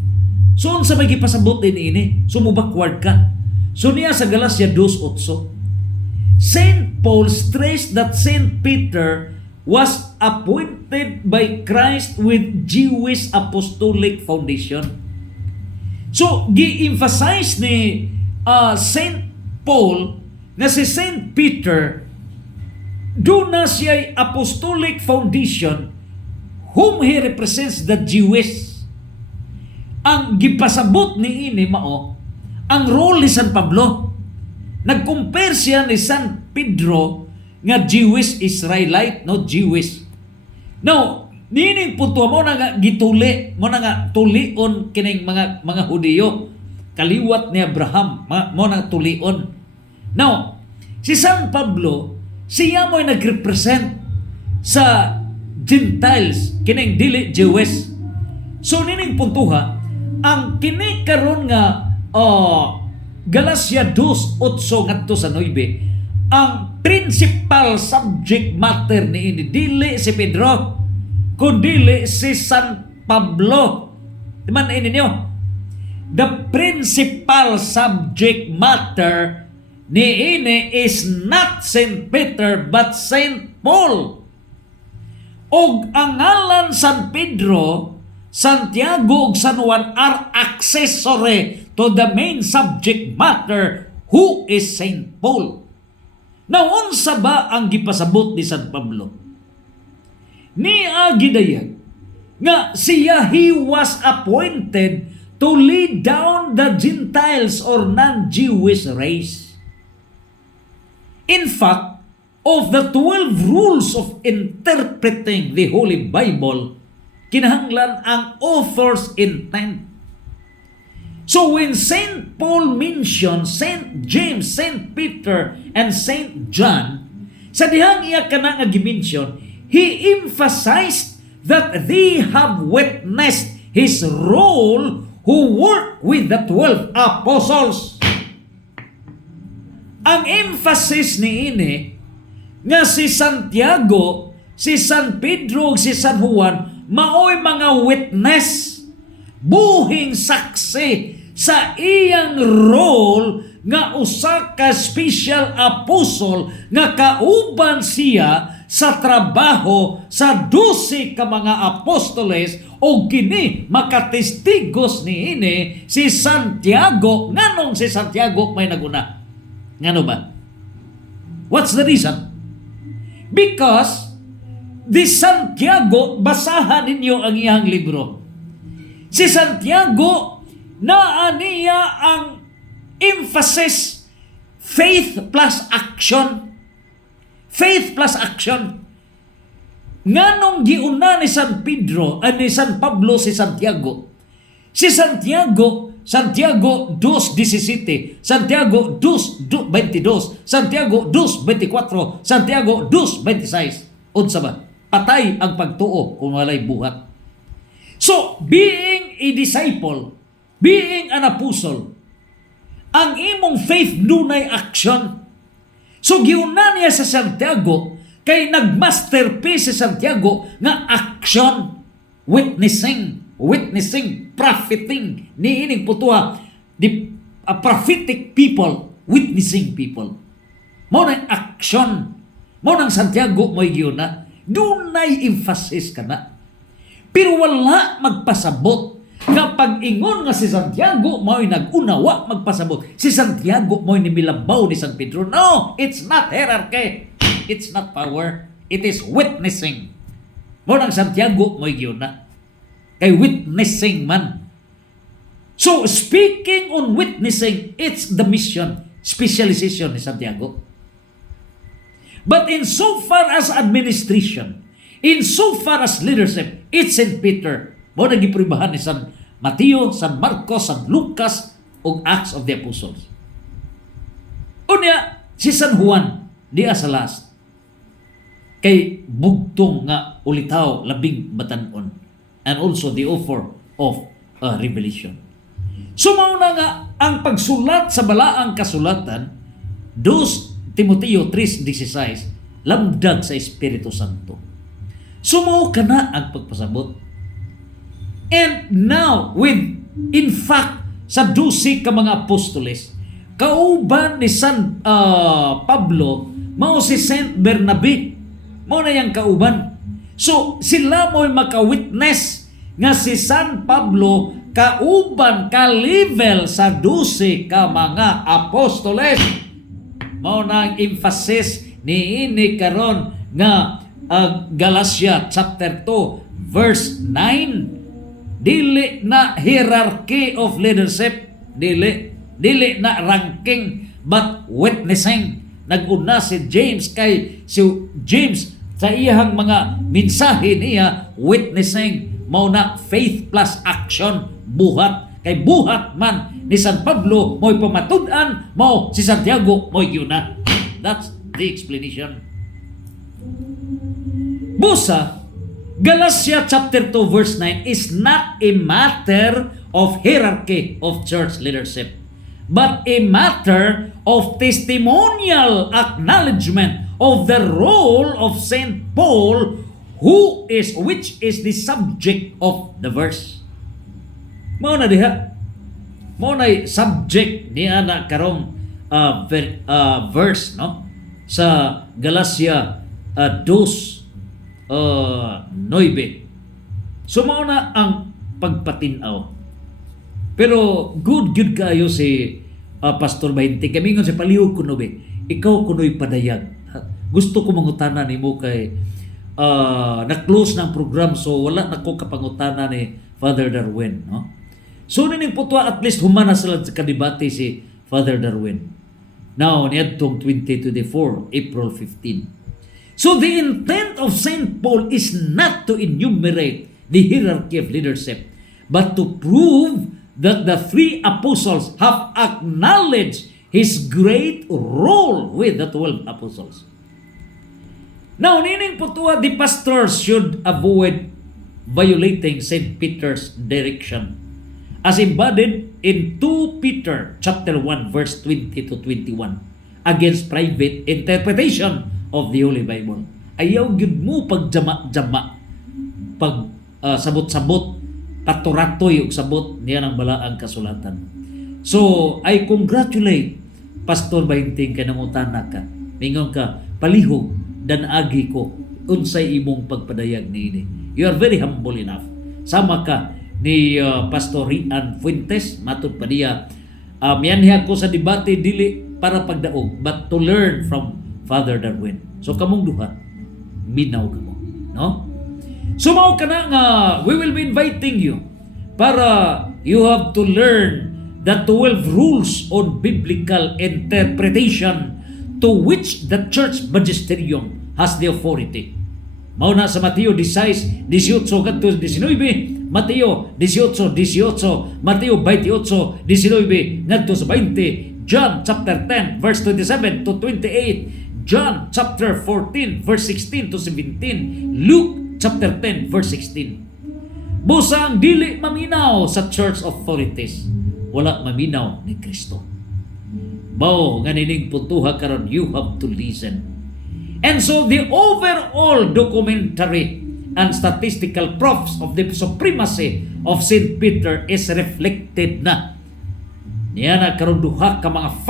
So unsa may gipasabot din ini? So mo backward ka. So niya sa Galatia 2:8, Saint Paul stressed that Saint Peter was appointed by Christ with Jewish apostolic foundation. So gi-emphasize ni Saint Paul na si Saint Peter doon na siya apostolic foundation whom he represents the Jewish. Ang gipasabot ni ini mao ang role ni San Pablo. Nag-compare siya ni San Pedro nga Jewish Israelite, no? Jewish. Now, nining punto mo na nga gituli, mo na nga tulion kining mga Hudiyo. Kaliwat ni Abraham, mo na tulion. Now, si San Pablo, siya mo'y nag-represent sa Gentiles, kining dili Jewish. So, nining puntuha, ang kini karon nga Galatia 2:8 ngadto sa 9, ang principal subject matter ni ini dili si Pedro, kundi si San Pablo. Timan ini niyo. The principal subject matter ni ini is not Saint Peter but Saint Paul. Og ang ngalan San Pedro, Santiago ug San Juan are accessory to the main subject matter, who is Saint Paul. Now, unsa ba ang gipasabot ni San Pablo? Niya gidayag nga siya, he was appointed to lead down the Gentiles or non-Jewish race. In fact, of the 12 rules of interpreting the Holy Bible, kinahanglan ang author's intent. So when Saint Paul mentioned Saint James, Saint Peter, and Saint John, sa dihang iya kana nga gimension, he emphasized that they have witnessed his role who worked with the 12 apostles. Ang emphasis ni ini nga si Santiago, si San Pedro, si San Juan maoy mga witness, buhing saksi sa iyang role nga usa ka special apostle nga kauban siya sa trabaho sa 12 ka mga apostoles, o kini makatestigos ni ini si Santiago. Nganong si Santiago may naguna? Ngano ba? What's the reason? Because the Santiago, basahan ninyo ang iyang libro. Si Santiago, naa niya ang emphasis, faith plus action. Faith plus action. Nganong giuna ni San Pedro, ni San Pablo si Santiago. Si Santiago 2:17, Santiago 2:22, Santiago 2:24, Santiago 2:26. Unsa ba? Patay ang pagtuo kung walay buhat. So, being a disciple, being an apostle, ang imong faith dunay action. So, giuna niya sa Santiago Kay nag-masterpiece si Santiago nga action, witnessing, profiting, niining putuha, the prophetic people, witnessing people. Mo nang action, mo nang Santiago mo yun na, dunay emphasis ka na. Pero wala magpasabot. Kapag ingon nga si Santiago mo'y nag-unawa magpasabot. Si Santiago mo'y nimilabaw ni San Pedro. No, it's not hierarchy. It's not power. It is witnessing. Mo nang Santiago mo'y yun na. Kay witnessing man. So, speaking on witnessing, it's the mission, specialization ni Santiago. But in so far as administration, in so far as leadership, it's St. Peter. Mo nagipribahan ni San Mateo, San Marcos, San Lucas, ug Acts of the Apostles. Unya, si San Juan, diya sa last. Kay bugtong nga ulitaw, labing batanon. And also the offer of revelation. So mauna nga, ang pagsulat sa balaang kasulatan, 2 Timoteo 3:16, lamdag sa Espiritu Santo. Sumo ka na ang pagpasabot. And now, in fact, sa 12 ka mga apostoles, kauban ni San Pablo, mao si Saint Bernabe, mao na yang kauban. So, sila mo'y maka-witness nga si San Pablo kauban ka-level sa 12 ka mga apostoles. Mao na ang emphasis ni ini karon nga Galatia chapter 2 verse 9. Dili na hierarchy of leadership, dili na ranking, but witnessing. Nag-una si James kay si James sa iyang mga mensahe niya, witnessing, mao na faith plus action, buhat. Kay buhat man ni San Pablo mo'y pamatud-an, mao si Santiago mo'y yun na. That's the explanation. Busa, Galatia chapter 2 verse 9 is not a matter of hierarchy of church leadership, but a matter of testimonial acknowledgement of the role of Saint Paul, which is the subject of the verse. Mao na diha. Mao na subject niya na karong verse, no? Sa Galatia 2:9. So mao na ang pagpatinaw. Pero good kayo si Pastor Bahinti. Kami ngon sa palihog kuno be. Ikaw kuno'y padayag. Gusto ko mangutana nimo kay na-close ng program, so wala na ko kapangutana ni Father Darwin, no? So nining putwa at least humana sila sa kadebate si Father Darwin. Now niadtong 2024 April 15. So the intent of Saint Paul is not to enumerate the hierarchy of leadership, but to prove that the three apostles have acknowledged his great role with the 12 apostles. Now, nining putuwa, the pastors should avoid violating St. Peter's direction as embodied in 2 Peter chapter 1 verse 20 to 21 against private interpretation of the Holy Bible. Ayaw gyud mo pagjama-jama, pag sabot-sabot, paturatoy og sabot niya ng balaang kasulatan. So, I congratulate Pastor Bahinting ka nangutana ka. Mingon ka, palihog dan agi ko unsay imong pagpadayag niini. You are very humble enough. Sama ka ni Pastor Rian Fuentes, matud pa diya, mianhi ko sa debate dili para pagdaog, but to learn from Father Darwin. So kamong duha, minaw kamo, no? So mao kana nga we will be inviting you para you have to learn the 12 rules on biblical interpretation to which the church magisterium has the authority. Mao na sa Mateo 16:18 kadto 19, Mateo 18:18, Mateo 28:19 ngadto sa 20, John chapter 10 verse 27 to 28, John chapter 14 verse 16 to 17, Luke chapter 10 verse 16. Busang dili maminaw sa church authorities, wala maminaw ni Kristo. Bao nga nining putuha karon, you have to listen. And so the overall documentary and statistical proofs of the supremacy of St. Peter is reflected na. Niya na karon duha ka mga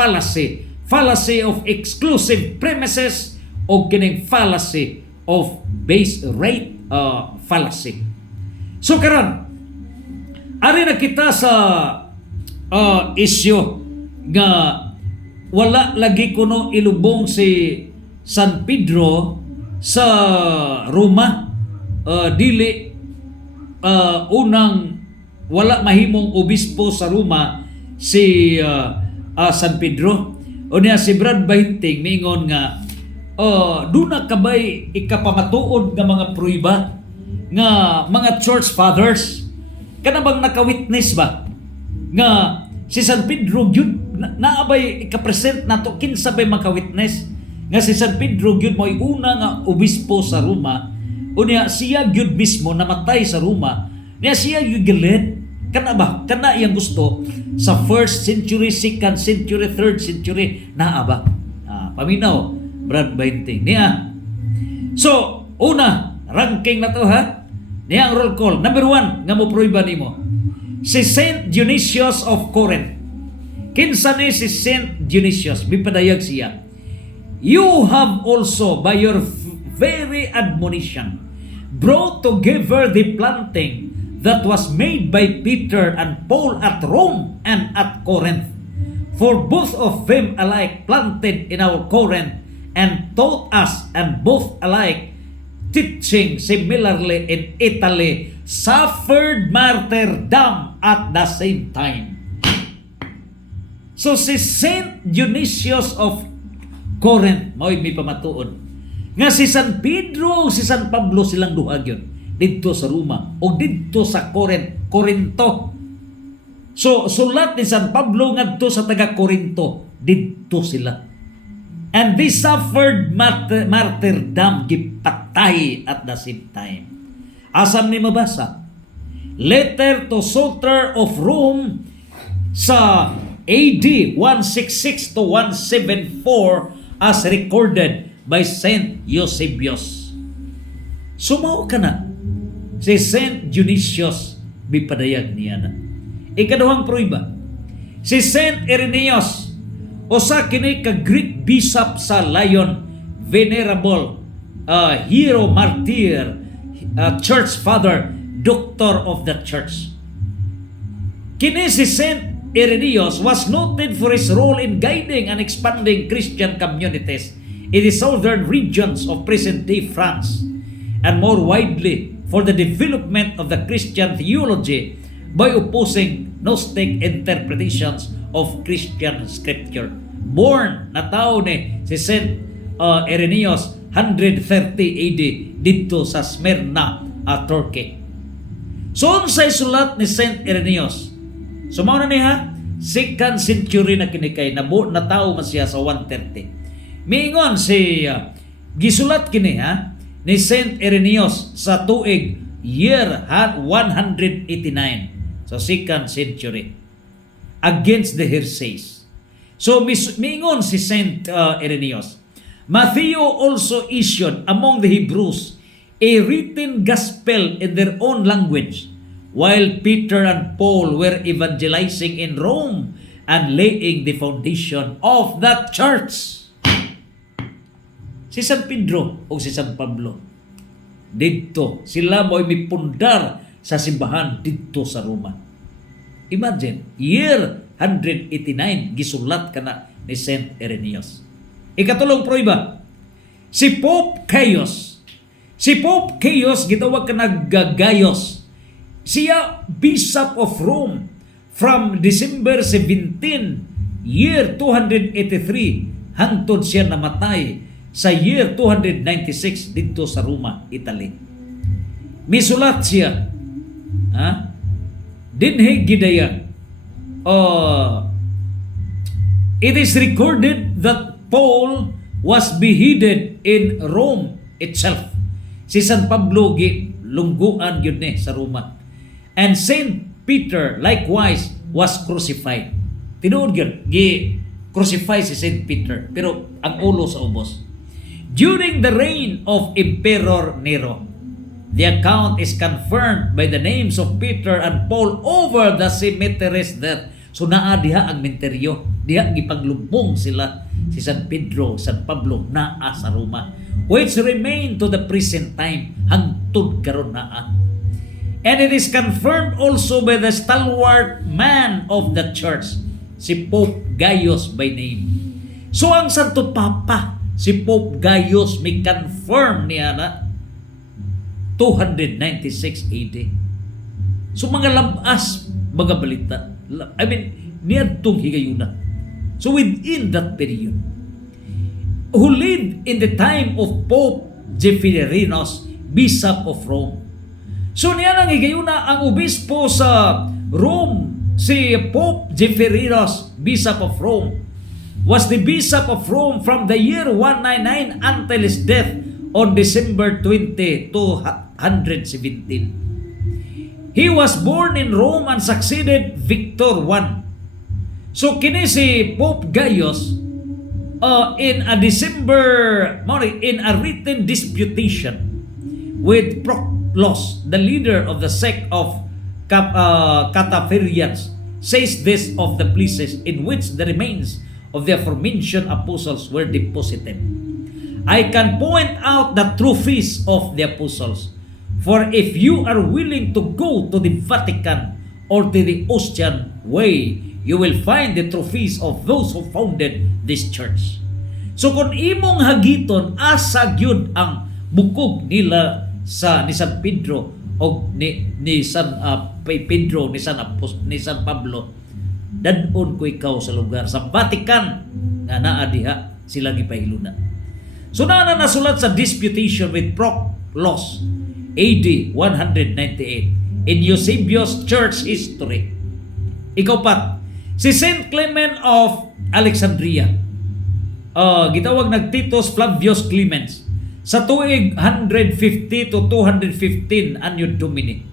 fallacy of exclusive premises o kining fallacy of base rate fallacy. So karon ari na kita sa issue nga wala lagi kuno ilubong si San Pedro sa Roma, dili unang wala mahimong obispo sa Roma si San Pedro. O niya si Brad Bainting mingon nga duna kabay ikapamatuod nga mga pruiba nga mga church fathers kana bang naka-witness ba nga si San Pedro gyud naabay ika-present nato kinsa bay maka-witness nga si San Pedro gyud mo'y una nga obispo sa Roma, unya siya gyud mismo namatay sa Roma, niya siya gyud gilid kana ba kana iyang gusto sa 1st century, 2nd century, 3rd century naa ba paminaw Brad Bainting niya. So una ranking na to ha niya ang roll call. Number 1 nga mo pruiba nimo si Saint Dionysius of Corinth. Kinsa ni si Saint Dionysius? Bipadayag siya, you have also by your very admonition brought together the planting that was made by Peter and Paul at Rome and at Corinth. For both of them alike planted in our Corinth and taught us, and both alike teaching similarly in Italy suffered martyrdom at the same time. So si Saint Dionysius of Corinth mo'y may pamatuod nga si San Pedro, si San Pablo silang duha gyud didto sa Roma o didto sa Corinto. So sulat ni San Pablo ngadto sa taga Corinto didto sila. And they suffered martyrdom, gipatay at the same time. Asam ni mabasa? Letter to Soter of Rome sa AD 166 to 174 as recorded by Saint Eusebius. Sumaw ka na si Saint Dionysius bipadayag niya na. Ikaduhang pruiba, si Saint Irenaeus, usa kini ka Greek bishop sa Lyon, venerable hero, martyr, church father, doctor of the church. Kini si Saint Irenaeus was noted for his role in guiding and expanding Christian communities in the southern regions of present-day France, and more widely for the development of the Christian theology by opposing Gnostic interpretations of Christian scripture. Born na tao ni si Saint Irenaeus 130 AD dito sa Smyrna, Turkey. So unsay sulat ni Saint Irenaeus? Sumaw na niya 2nd century na kinikay na tao man siya sa 130. Miingon si gisulat kini ni Saint Irenaeus sa tuig year 189 sa 2nd century against the heresies. So miingon si Saint Irenaeus, Matthew also issued among the Hebrews a written gospel in their own language, while Peter and Paul were evangelizing in Rome and laying the foundation of that church. Si San Pedro o si San Pablo dito sila mo'y mipundar sa simbahan dito sa Roma. Imagine, year 189 gisulat kana ni Saint Irenaeus. Ikatulong pruiba, si Pope Gaius. Si Pope Gaius gitawag kana Gaius. Siya Bishop of Rome from December 17, year 283 hangtod siya namatay sa year 296 dito sa Roma, Italy. Misulat siya dinhi gidaya. It is recorded that Paul was beheaded in Rome itself. Si San Pablo lungguan yun sa Roma. And Saint Peter likewise was crucified. Tinuod yun, crucify si Saint Peter, pero ang ulo sa ubos. during the reign of Emperor Nero. The account is confirmed by the names of Peter and Paul over the cemeteries there. So naa diha ang menteryo, diha gipaglubong sila si San Pedro, San Pablo naa sa Roma, which remain to the present time hangtod karon naa. And it is confirmed also by the stalwart man of the church, si Pope Gaius by name. So ang Santo Papa, si Pope Gaius, may confirm niya na 296 AD. So mga labas, mga balita. I mean, niyadtong higayuna. So within that period, who lived in the time of Pope Zephyrinus, Bishop of Rome. So niya nang higayuna ang obispo sa Rome, si Pope Zephyrinus, Bishop of Rome, was the Bishop of Rome from the year 199 until his death on December 20, 217. He was born in Rome and succeeded Victor I. So kini si Pope Gaius in a written disputation with Proclus, the leader of the sect of Catapherians, says this of the places in which the remains of the aforementioned apostles were deposited. I can point out the trophies of the apostles. For if you are willing to go to the Vatican or to the Ostian Way, you will find the trophies of those who founded this church. So kung imong hagiton, asa gyud ang bukog nila ni San Pedro o ni San Pedro, ni San Pablo, dadon ko ikaw sa lugar sa Vatican nga naa diha sila gipahiluna. So na nasulat sa disputation with Proclus AD 198 in Eusebius Church History. Ikaw pat, si Saint Clement of Alexandria, gitawag nag Titus Flavius Clemens, sa tuig 150 to 215 Anno Domini.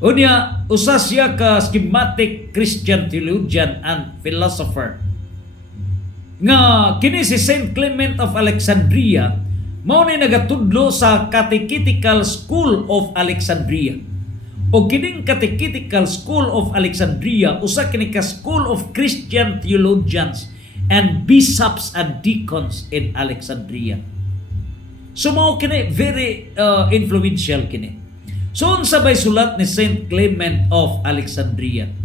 Unya, usa siya ka schematic Christian theologian and philosopher. Nga kini si Saint Clement of Alexandria mao ni nagatudlo sa Catechetical School of Alexandria. O kining Catechetical School of Alexandria usa kini ka school of Christian theologians and bishops and deacons in Alexandria. So mao kini very influential kini. So unsa bay sulat ni Saint Clement of Alexandria?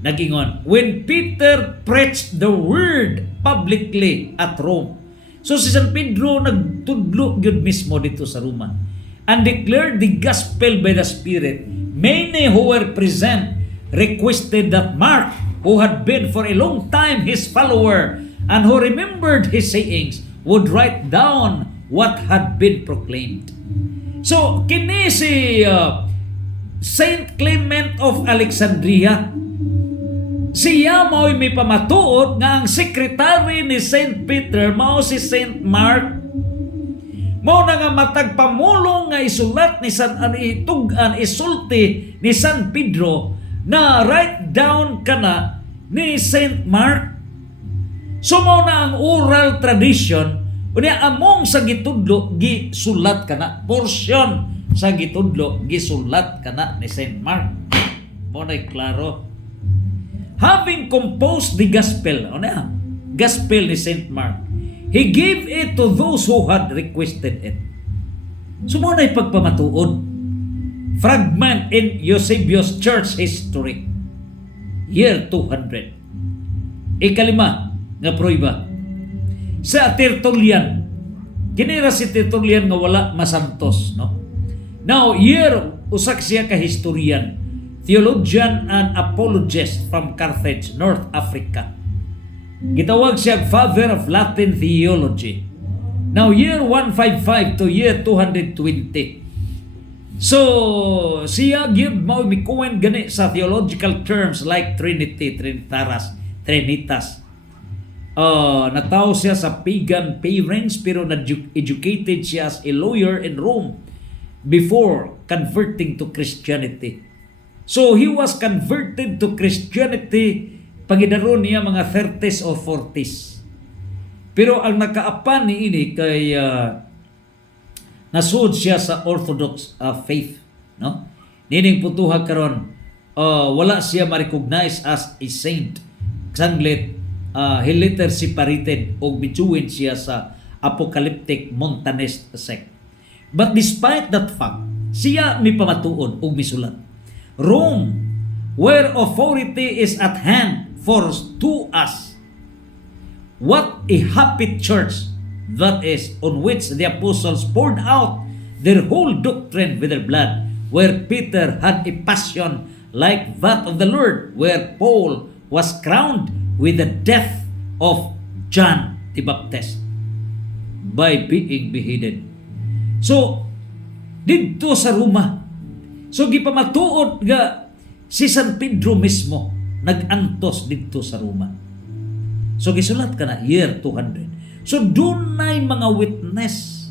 Nagingon, when Peter preached the word publicly at Rome. So si San Pedro nagtudlo gyud mismo dito sa Roma and declared the gospel by the Spirit. Many who were present requested that Mark, who had been for a long time his follower and who remembered his sayings, would write down what had been proclaimed. So kini si Saint Clement of Alexandria, siya mao'y may pamatuod nga ang sekretary ni Saint Peter mao si Saint Mark. Mao na nga matagpamulong nga isulat ni itugan isulti ni San Pedro na write down kana ni Saint Mark. So mao na ang oral tradition unya among sa gitudlo gisulat kana portion sa gitudlo gisulat kana ni Saint Mark. Mao na klaro. Having composed the gospel, gospel ni Saint Mark, he gave it to those who had requested it. So mo na ipagpamatuod. Fragment in Eusebius Church History, year 200. Ikalima nga proiba. Sa Tertullian, kinira si Tertullian nga wala masantos, no? Now, year usak siya ka historian, theologian and apologist from Carthage, North Africa. Gitawag siya Father of Latin Theology. Now, year 155 to year 220. So, siya gyud mao mikuwen gani sa theological terms like Trinity, Trinitas. Nataw siya sa pagan parents pero educated siya as a lawyer in Rome before converting to Christianity. So he was converted to Christianity pagidaron niya mga 30s or 40s. Pero ang nakaapan ni ini kay nasud siya sa Orthodox faith, no? Nining putuha karon wala siya ma-recognize as a saint. Sanglit he later separated o bituin siya sa apocalyptic Montanist sect. But despite that fact, siya mi pamatuon og misulat. Rome, where authority is at hand for to us. What a happy church that is, on which the apostles poured out their whole doctrine with their blood, where Peter had a passion like that of the Lord, where Paul was crowned with the death of John the Baptist by being beheaded. So, dito sa Roma, so gipamatuod nga si San Pedro mismo nagantos dito sa Roma. So gisulat ka na year 200. So dunay mga witness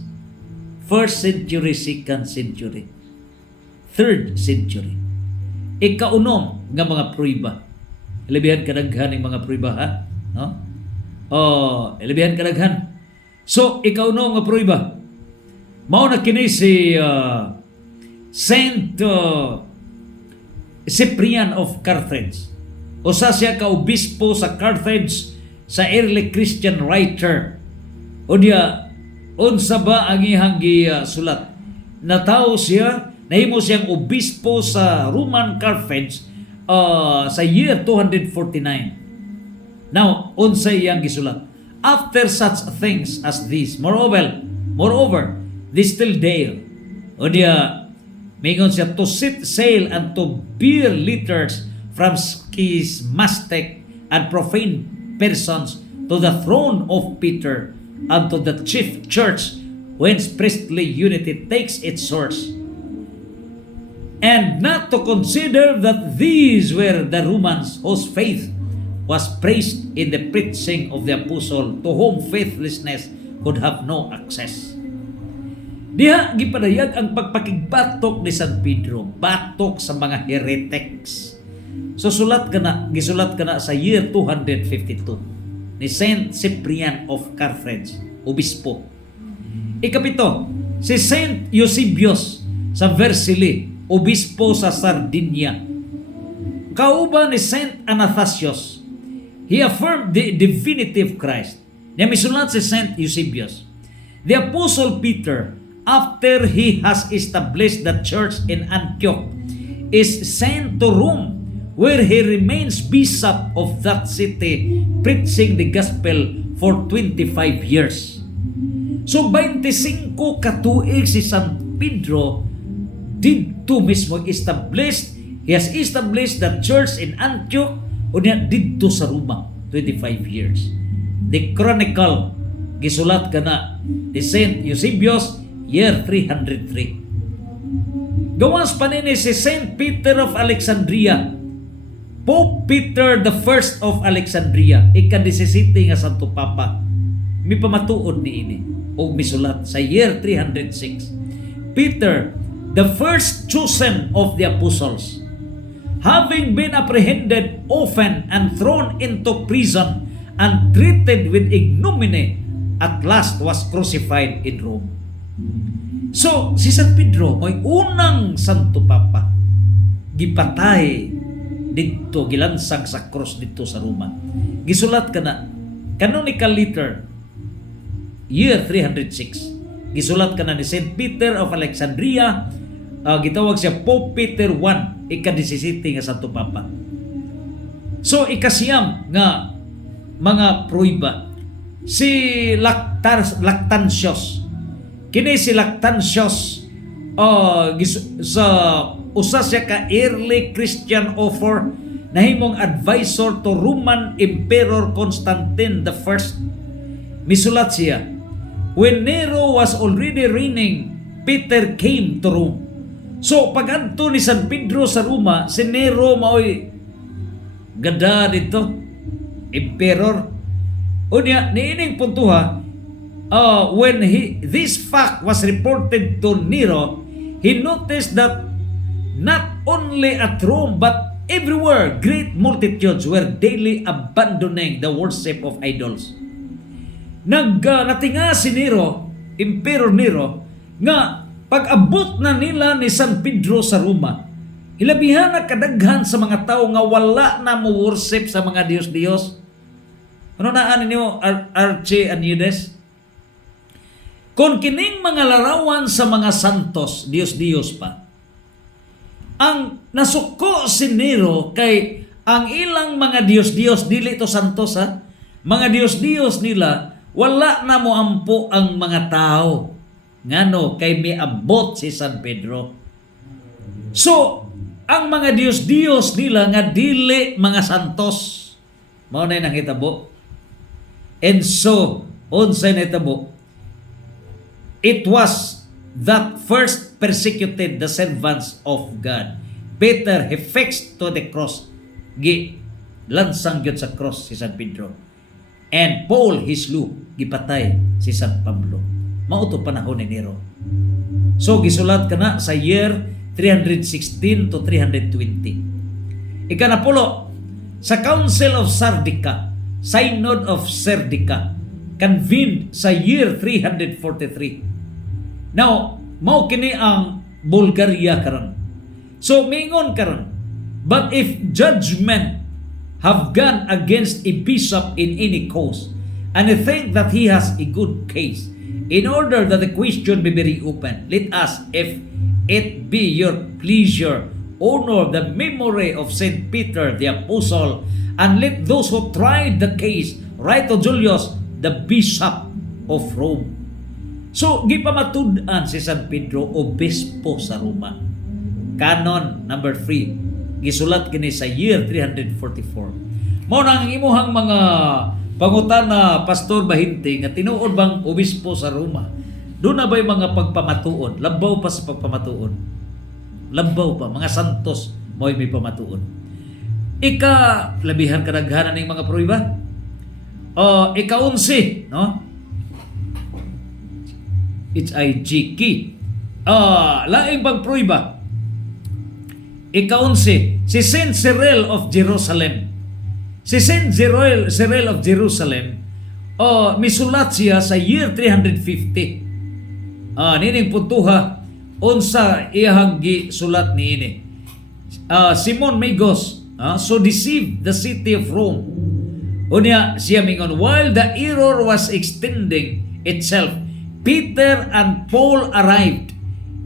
1st century, 2nd century, 3rd century. Ikaunom nga mga pruiba. Ilabihan kadaghan ng mga pruiba, ha? No? Ilabihan kadaghan. So ikaunom nga pruiba. Mao na kini si Saint Cyprian of Carthage. Usa siya ka obispo sa Carthage, sa early Christian writer. O diya, unsa ba ang iyang sulat? Natawo siya, nahimo siyang obispo sa Roman Carthage sa year 249. Now, unsa iyang gisulat? After such things as these, moreover, they still dare. O diya, mingon siya to set sail and to bear letters from schismatic and profane persons to the throne of Peter and to the chief church whence priestly unity takes its source, and not to consider that these were the Romans whose faith was praised in the preaching of the apostle, to whom faithlessness could have no access. Diha gipadayag ang pagpakigbatok ni San Pedro, batok sa mga heretics. So gisulat ka na sa year 252 ni Saint Cyprian of Carthage, obispo. Ikapito, si Saint Eusebius sa Versili, obispo sa Sardinia. Kauban ni Saint Athanasius, he affirmed the divinity of Christ. Niya misulat si Saint Eusebius. The Apostle Peter, after he has established the church in Antioch, is sent to Rome, where he remains bishop of that city, preaching the gospel for 25 years. So 25 katuig si San Pedro didto mismo established. He has established the church in Antioch o niya didto sa Roma, 25 years. The Chronicle, gisulat ka na ni Saint Eusebius, year 303. Gawas pa nini si Saint Peter of Alexandria, Pope Peter the First of Alexandria, ika-17 nga Santo Papa, mi pamatuod ni ini o misulat sa year 306. Peter, the first chosen of the apostles, having been apprehended often and thrown into prison and treated with ignominy, at last was crucified in Rome. So, si San Pedro ay unang Santo Papa, gipatay dito, gilansang sa cross dito sa Roma. Gisulat ka na, canonical letter, year 306. Gisulat ka na ni Saint Peter of Alexandria, gitawag siya Pope Peter I, ika-17 nga Santo Papa. So, ikasiyam nga mga pruiba, si Lactantius. Kini si Lactantius, sa usa siya ka early Christian author, nahimong advisor to Roman Emperor Constantine the First. Misulat siya, when Nero was already reigning, Peter came to Rome. So pag-adto ni San Pedro sa Roma, si Nero maoy gada dito, emperor. Unya niining puntuha, when this fact was reported to Nero, he noticed that not only at Rome but everywhere great multitudes were daily abandoning the worship of idols. natinga si Nero, Emperor Nero, nga pag-abot na nila ni San Pedro sa Roma, hilabihan na kadaghan sa mga tao nga wala na mo worship sa mga Diyos-Diyos. Ano na ninyo, Archie Anides? Kung kining mga larawan sa mga santos, Diyos-Diyos pa, ang nasuko si Nero kay ang ilang mga Diyos-Diyos, dili to santos ha, mga Diyos-Diyos nila, wala na mo ampo ang mga tao. Ngano, kay may abot si San Pedro. So, ang mga Diyos-Diyos nila nga dili mga santos. Mao na yung nakitabo. And so, unsay nahitabo, it was that first persecuted the servants of God. Peter, he fixed to the cross. Lansang yun sa cross si San Pedro. And Paul, he slew. Gipatay si San Pablo. Mauto panahon ni Nero. So, gisulat ka na sa year 316 to 320. Ikanapulo, sa Council of Sardica, Synod of Sardica, convened sa year 343. Now, mao kini ang Bulgaria karon. So, mingon karon, but if judgment have gone against a bishop in any cause, and I think that he has a good case, in order that the question be very open, let us, if it be your pleasure, honor the memory of Saint Peter the Apostle, and let those who tried the case write to Julius, the Bishop of Rome. So, gipamatud-an si San Pedro, obispo sa Roma. Canon number 3. Gisulat kini sa year 344. Mao nang imuhang mga pangutana, Pastor Bahinti, nga tinuod bang obispo sa Roma? Doon na ba'y mga pagpamatuon? Labaw pa sa pagpamatuon. Labaw pa, mga santos mo'y may pamatuon. Labihan kadaghanan ng mga pruiba. Ika-11, no? HIGK. Laing pang pruiba. Ika-11, si Saint Cyril of Jerusalem. Si Saint Cyril of Jerusalem, misulat siya sa year 350. Nining puntuha, unsa iyahang sulat ni ini. Simon Magos, so deceived the city of Rome. Unya siya mingon, while the error was extending itself, Peter and Paul arrived,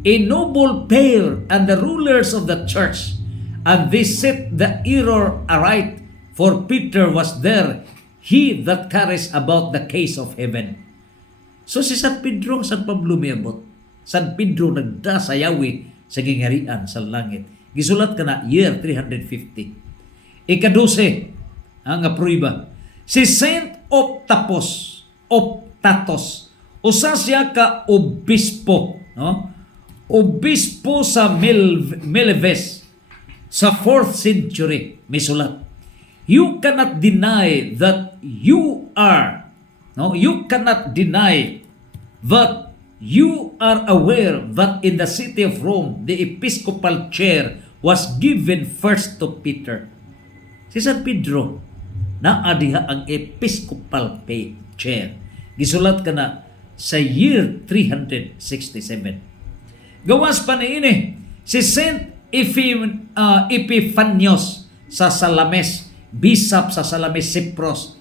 a noble pair and the rulers of the church, and they set the error aright, for Peter was there, he that carries about the case of heaven. So si San Pedro, San Pablo miabot. San Pedro nagdasayawi sa gingharian sa langit. Gisulat ka na year 350. Ika-12 ang apruiba. Si Saint Optatos, usa siya ka obispo, no? Obispo sa Mileves sa 4th century, misulat. You cannot deny that you are, no? You cannot deny that you are aware that in the city of Rome, the episcopal chair was given first to Peter. Si San Pedro, naadiha ang episcopal chair. Gisulat ka na sa year 367. Gawas pa niini, si Saint Epiphanios sa Salamis, bishop sa Salamis, Cyprus,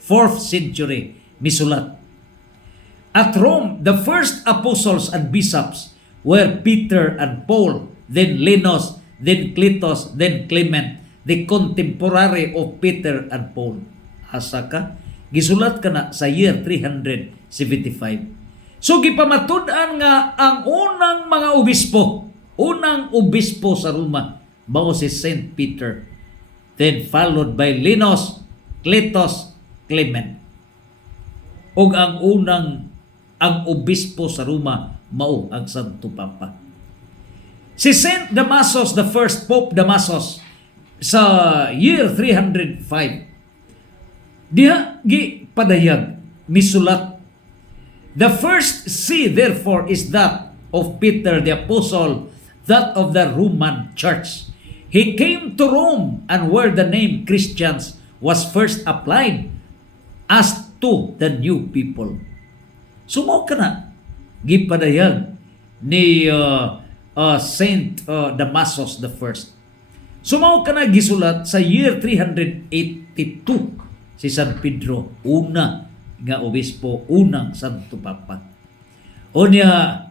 4th century, misulat. At Rome, the first apostles and bishops were Peter and Paul, then Linus, then Cletus, then Clement, the contemporary of Peter and Paul. Asa ka? Gisulat ka na sa year 375. So, gipamatud-an nga ang unang mga obispo sa Roma, bao si Saint Peter, then followed by Linus, Cletus, Clement. Og ang obispo sa Roma, mao ang Santo Papa. Si Saint Damasus, the first Pope Damasus, sa year 305, diha padayag misulat, the first see therefore is that of Peter the Apostle, that of the Roman Church. He came to Rome, and where the name Christians was first applied, as to the new people. Sumo ka na gipadayag ni Saint Damasus the First. Sumo ka na gisulat sa year 382 si San Pedro, una nga obispo, unang Santo Papa. Unya